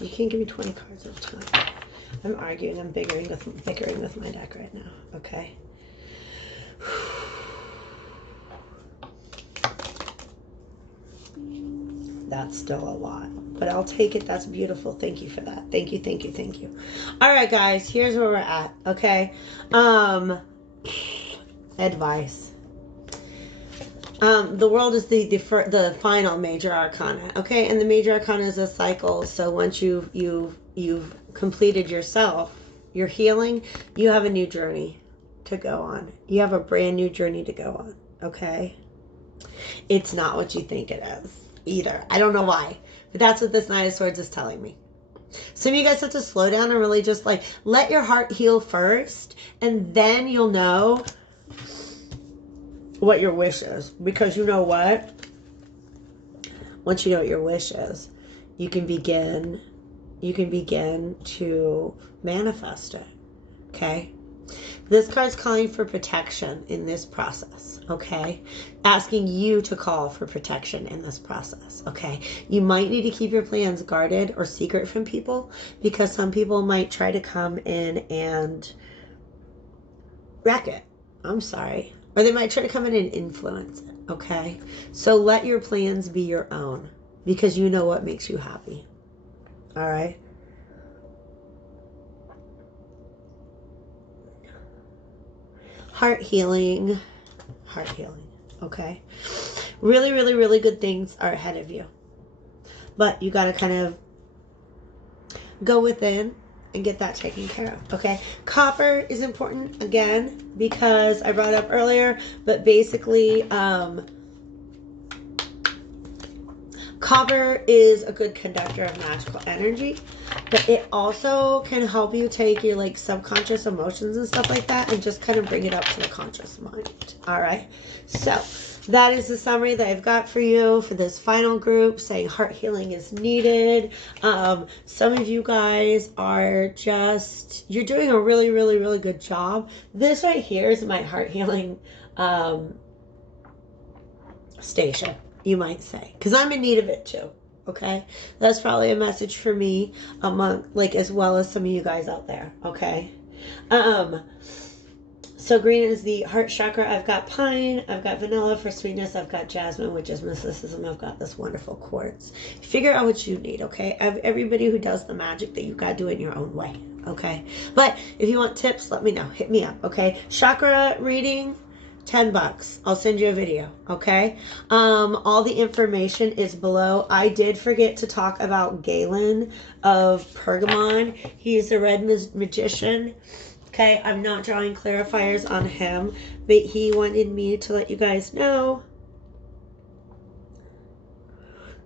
You can't give me 20 cards at a time. I'm arguing. I'm bickering with my deck right now. Okay. That's still a lot, but I'll take it. That's beautiful. Thank you for that. Thank you, thank you, thank you. All right, guys, here's where we're at. Okay. Advice. The world is the final major arcana. Okay, and the major arcana is a cycle. So once you've completed yourself, your healing, you have a new journey to go on. You have a brand new journey to go on. Okay. It's not what you think it is either. I don't know why, but that's what this Knight of Swords is telling me. Some of you guys have to slow down and really just like let your heart heal first, and then you'll know what your wish is. Because you know what? Once you know what your wish is, you can begin to manifest it. Okay? This card's calling for protection in this process, okay? Asking you to call for protection in this process, okay? You might need to keep your plans guarded or secret from people, because some people might try to come in and wreck it. I'm sorry. Or they might try to come in and influence it, okay? So let your plans be your own, because you know what makes you happy, all right? Heart healing, okay? Really, really, really good things are ahead of you. But you got to kind of go within and get that taken care of, okay? Copper is important, again, because I brought it up earlier, but basically, copper is a good conductor of magical energy, but it also can help you take your like subconscious emotions and stuff like that and just kind of bring it up to the conscious mind. All right. So that is the summary that I've got for you for this final group, saying heart healing is needed. Some of you guys are just, you're doing a really, really, really good job. This right here is my heart healing station, you might say, because I'm in need of it too. Okay, that's probably a message for me among, like, as well as some of you guys out there. Okay. So green is the heart chakra. I've got pine, I've got vanilla for sweetness, I've got jasmine, which is mysticism, I've got this wonderful quartz. Figure out what you need, okay? Everybody who does the magic, that you've got to do it in your own way, okay? But if you want tips, let me know. Hit me up, okay? Chakra reading, $10. I'll send you a video, okay? All the information is below. I did forget to talk about Galen of Pergamon. He's a red magician. Okay, I'm not drawing clarifiers on him, but he wanted me to let you guys know.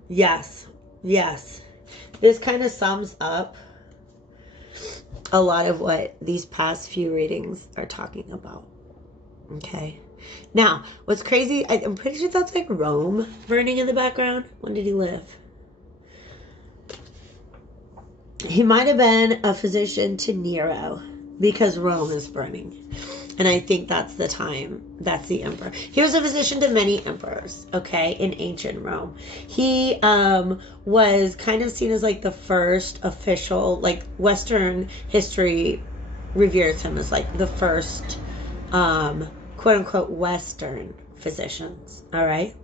Yes, yes. This kind of sums up a lot of what these past few readings are talking about. Okay. Now, what's crazy, I'm pretty sure that's like Rome burning in the background. When did he live? He might have been a physician to Nero because Rome is burning. And I think that's the time. That's the emperor. He was a physician to many emperors, okay, in ancient Rome. He was kind of seen as like the first official, like Western history reveres him as like the first quote unquote Western physicians. All right.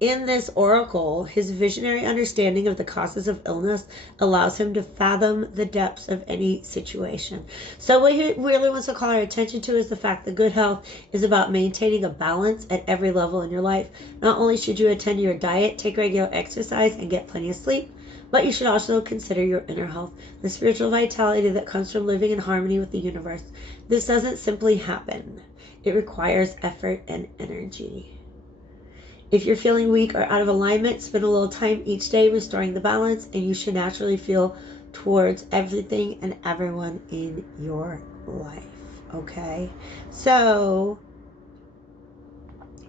In this oracle, his visionary understanding of the causes of illness allows him to fathom the depths of any situation. So what he really wants to call our attention to is the fact that good health is about maintaining a balance at every level in your life. Not only should you attend to your diet, take regular exercise, and get plenty of sleep, but you should also consider your inner health, the spiritual vitality that comes from living in harmony with the universe. This doesn't simply happen. It requires effort and energy. If you're feeling weak or out of alignment, spend a little time each day restoring the balance, and you should naturally feel towards everything and everyone in your life. Okay? So,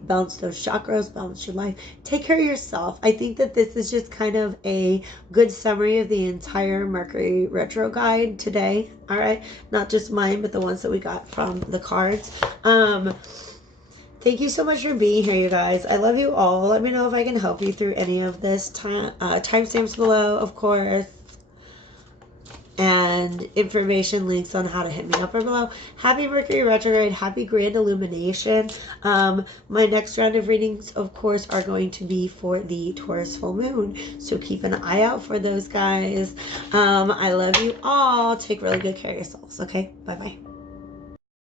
balance those chakras, balance your life, take care of yourself. I think that this is just kind of a good summary of the entire Mercury Retrograde today. All right? Not just mine, but the ones that we got from the cards. Thank you so much for being here, you guys. I love you all. Let me know if I can help you through any of this. Timestamps below, of course. And information, links on how to hit me up are below. Happy Mercury Retrograde. Happy Grand Illumination. My next round of readings, of course, are going to be for the Taurus full moon. So keep an eye out for those, guys. I love you all. Take really good care of yourselves. Okay? Bye-bye.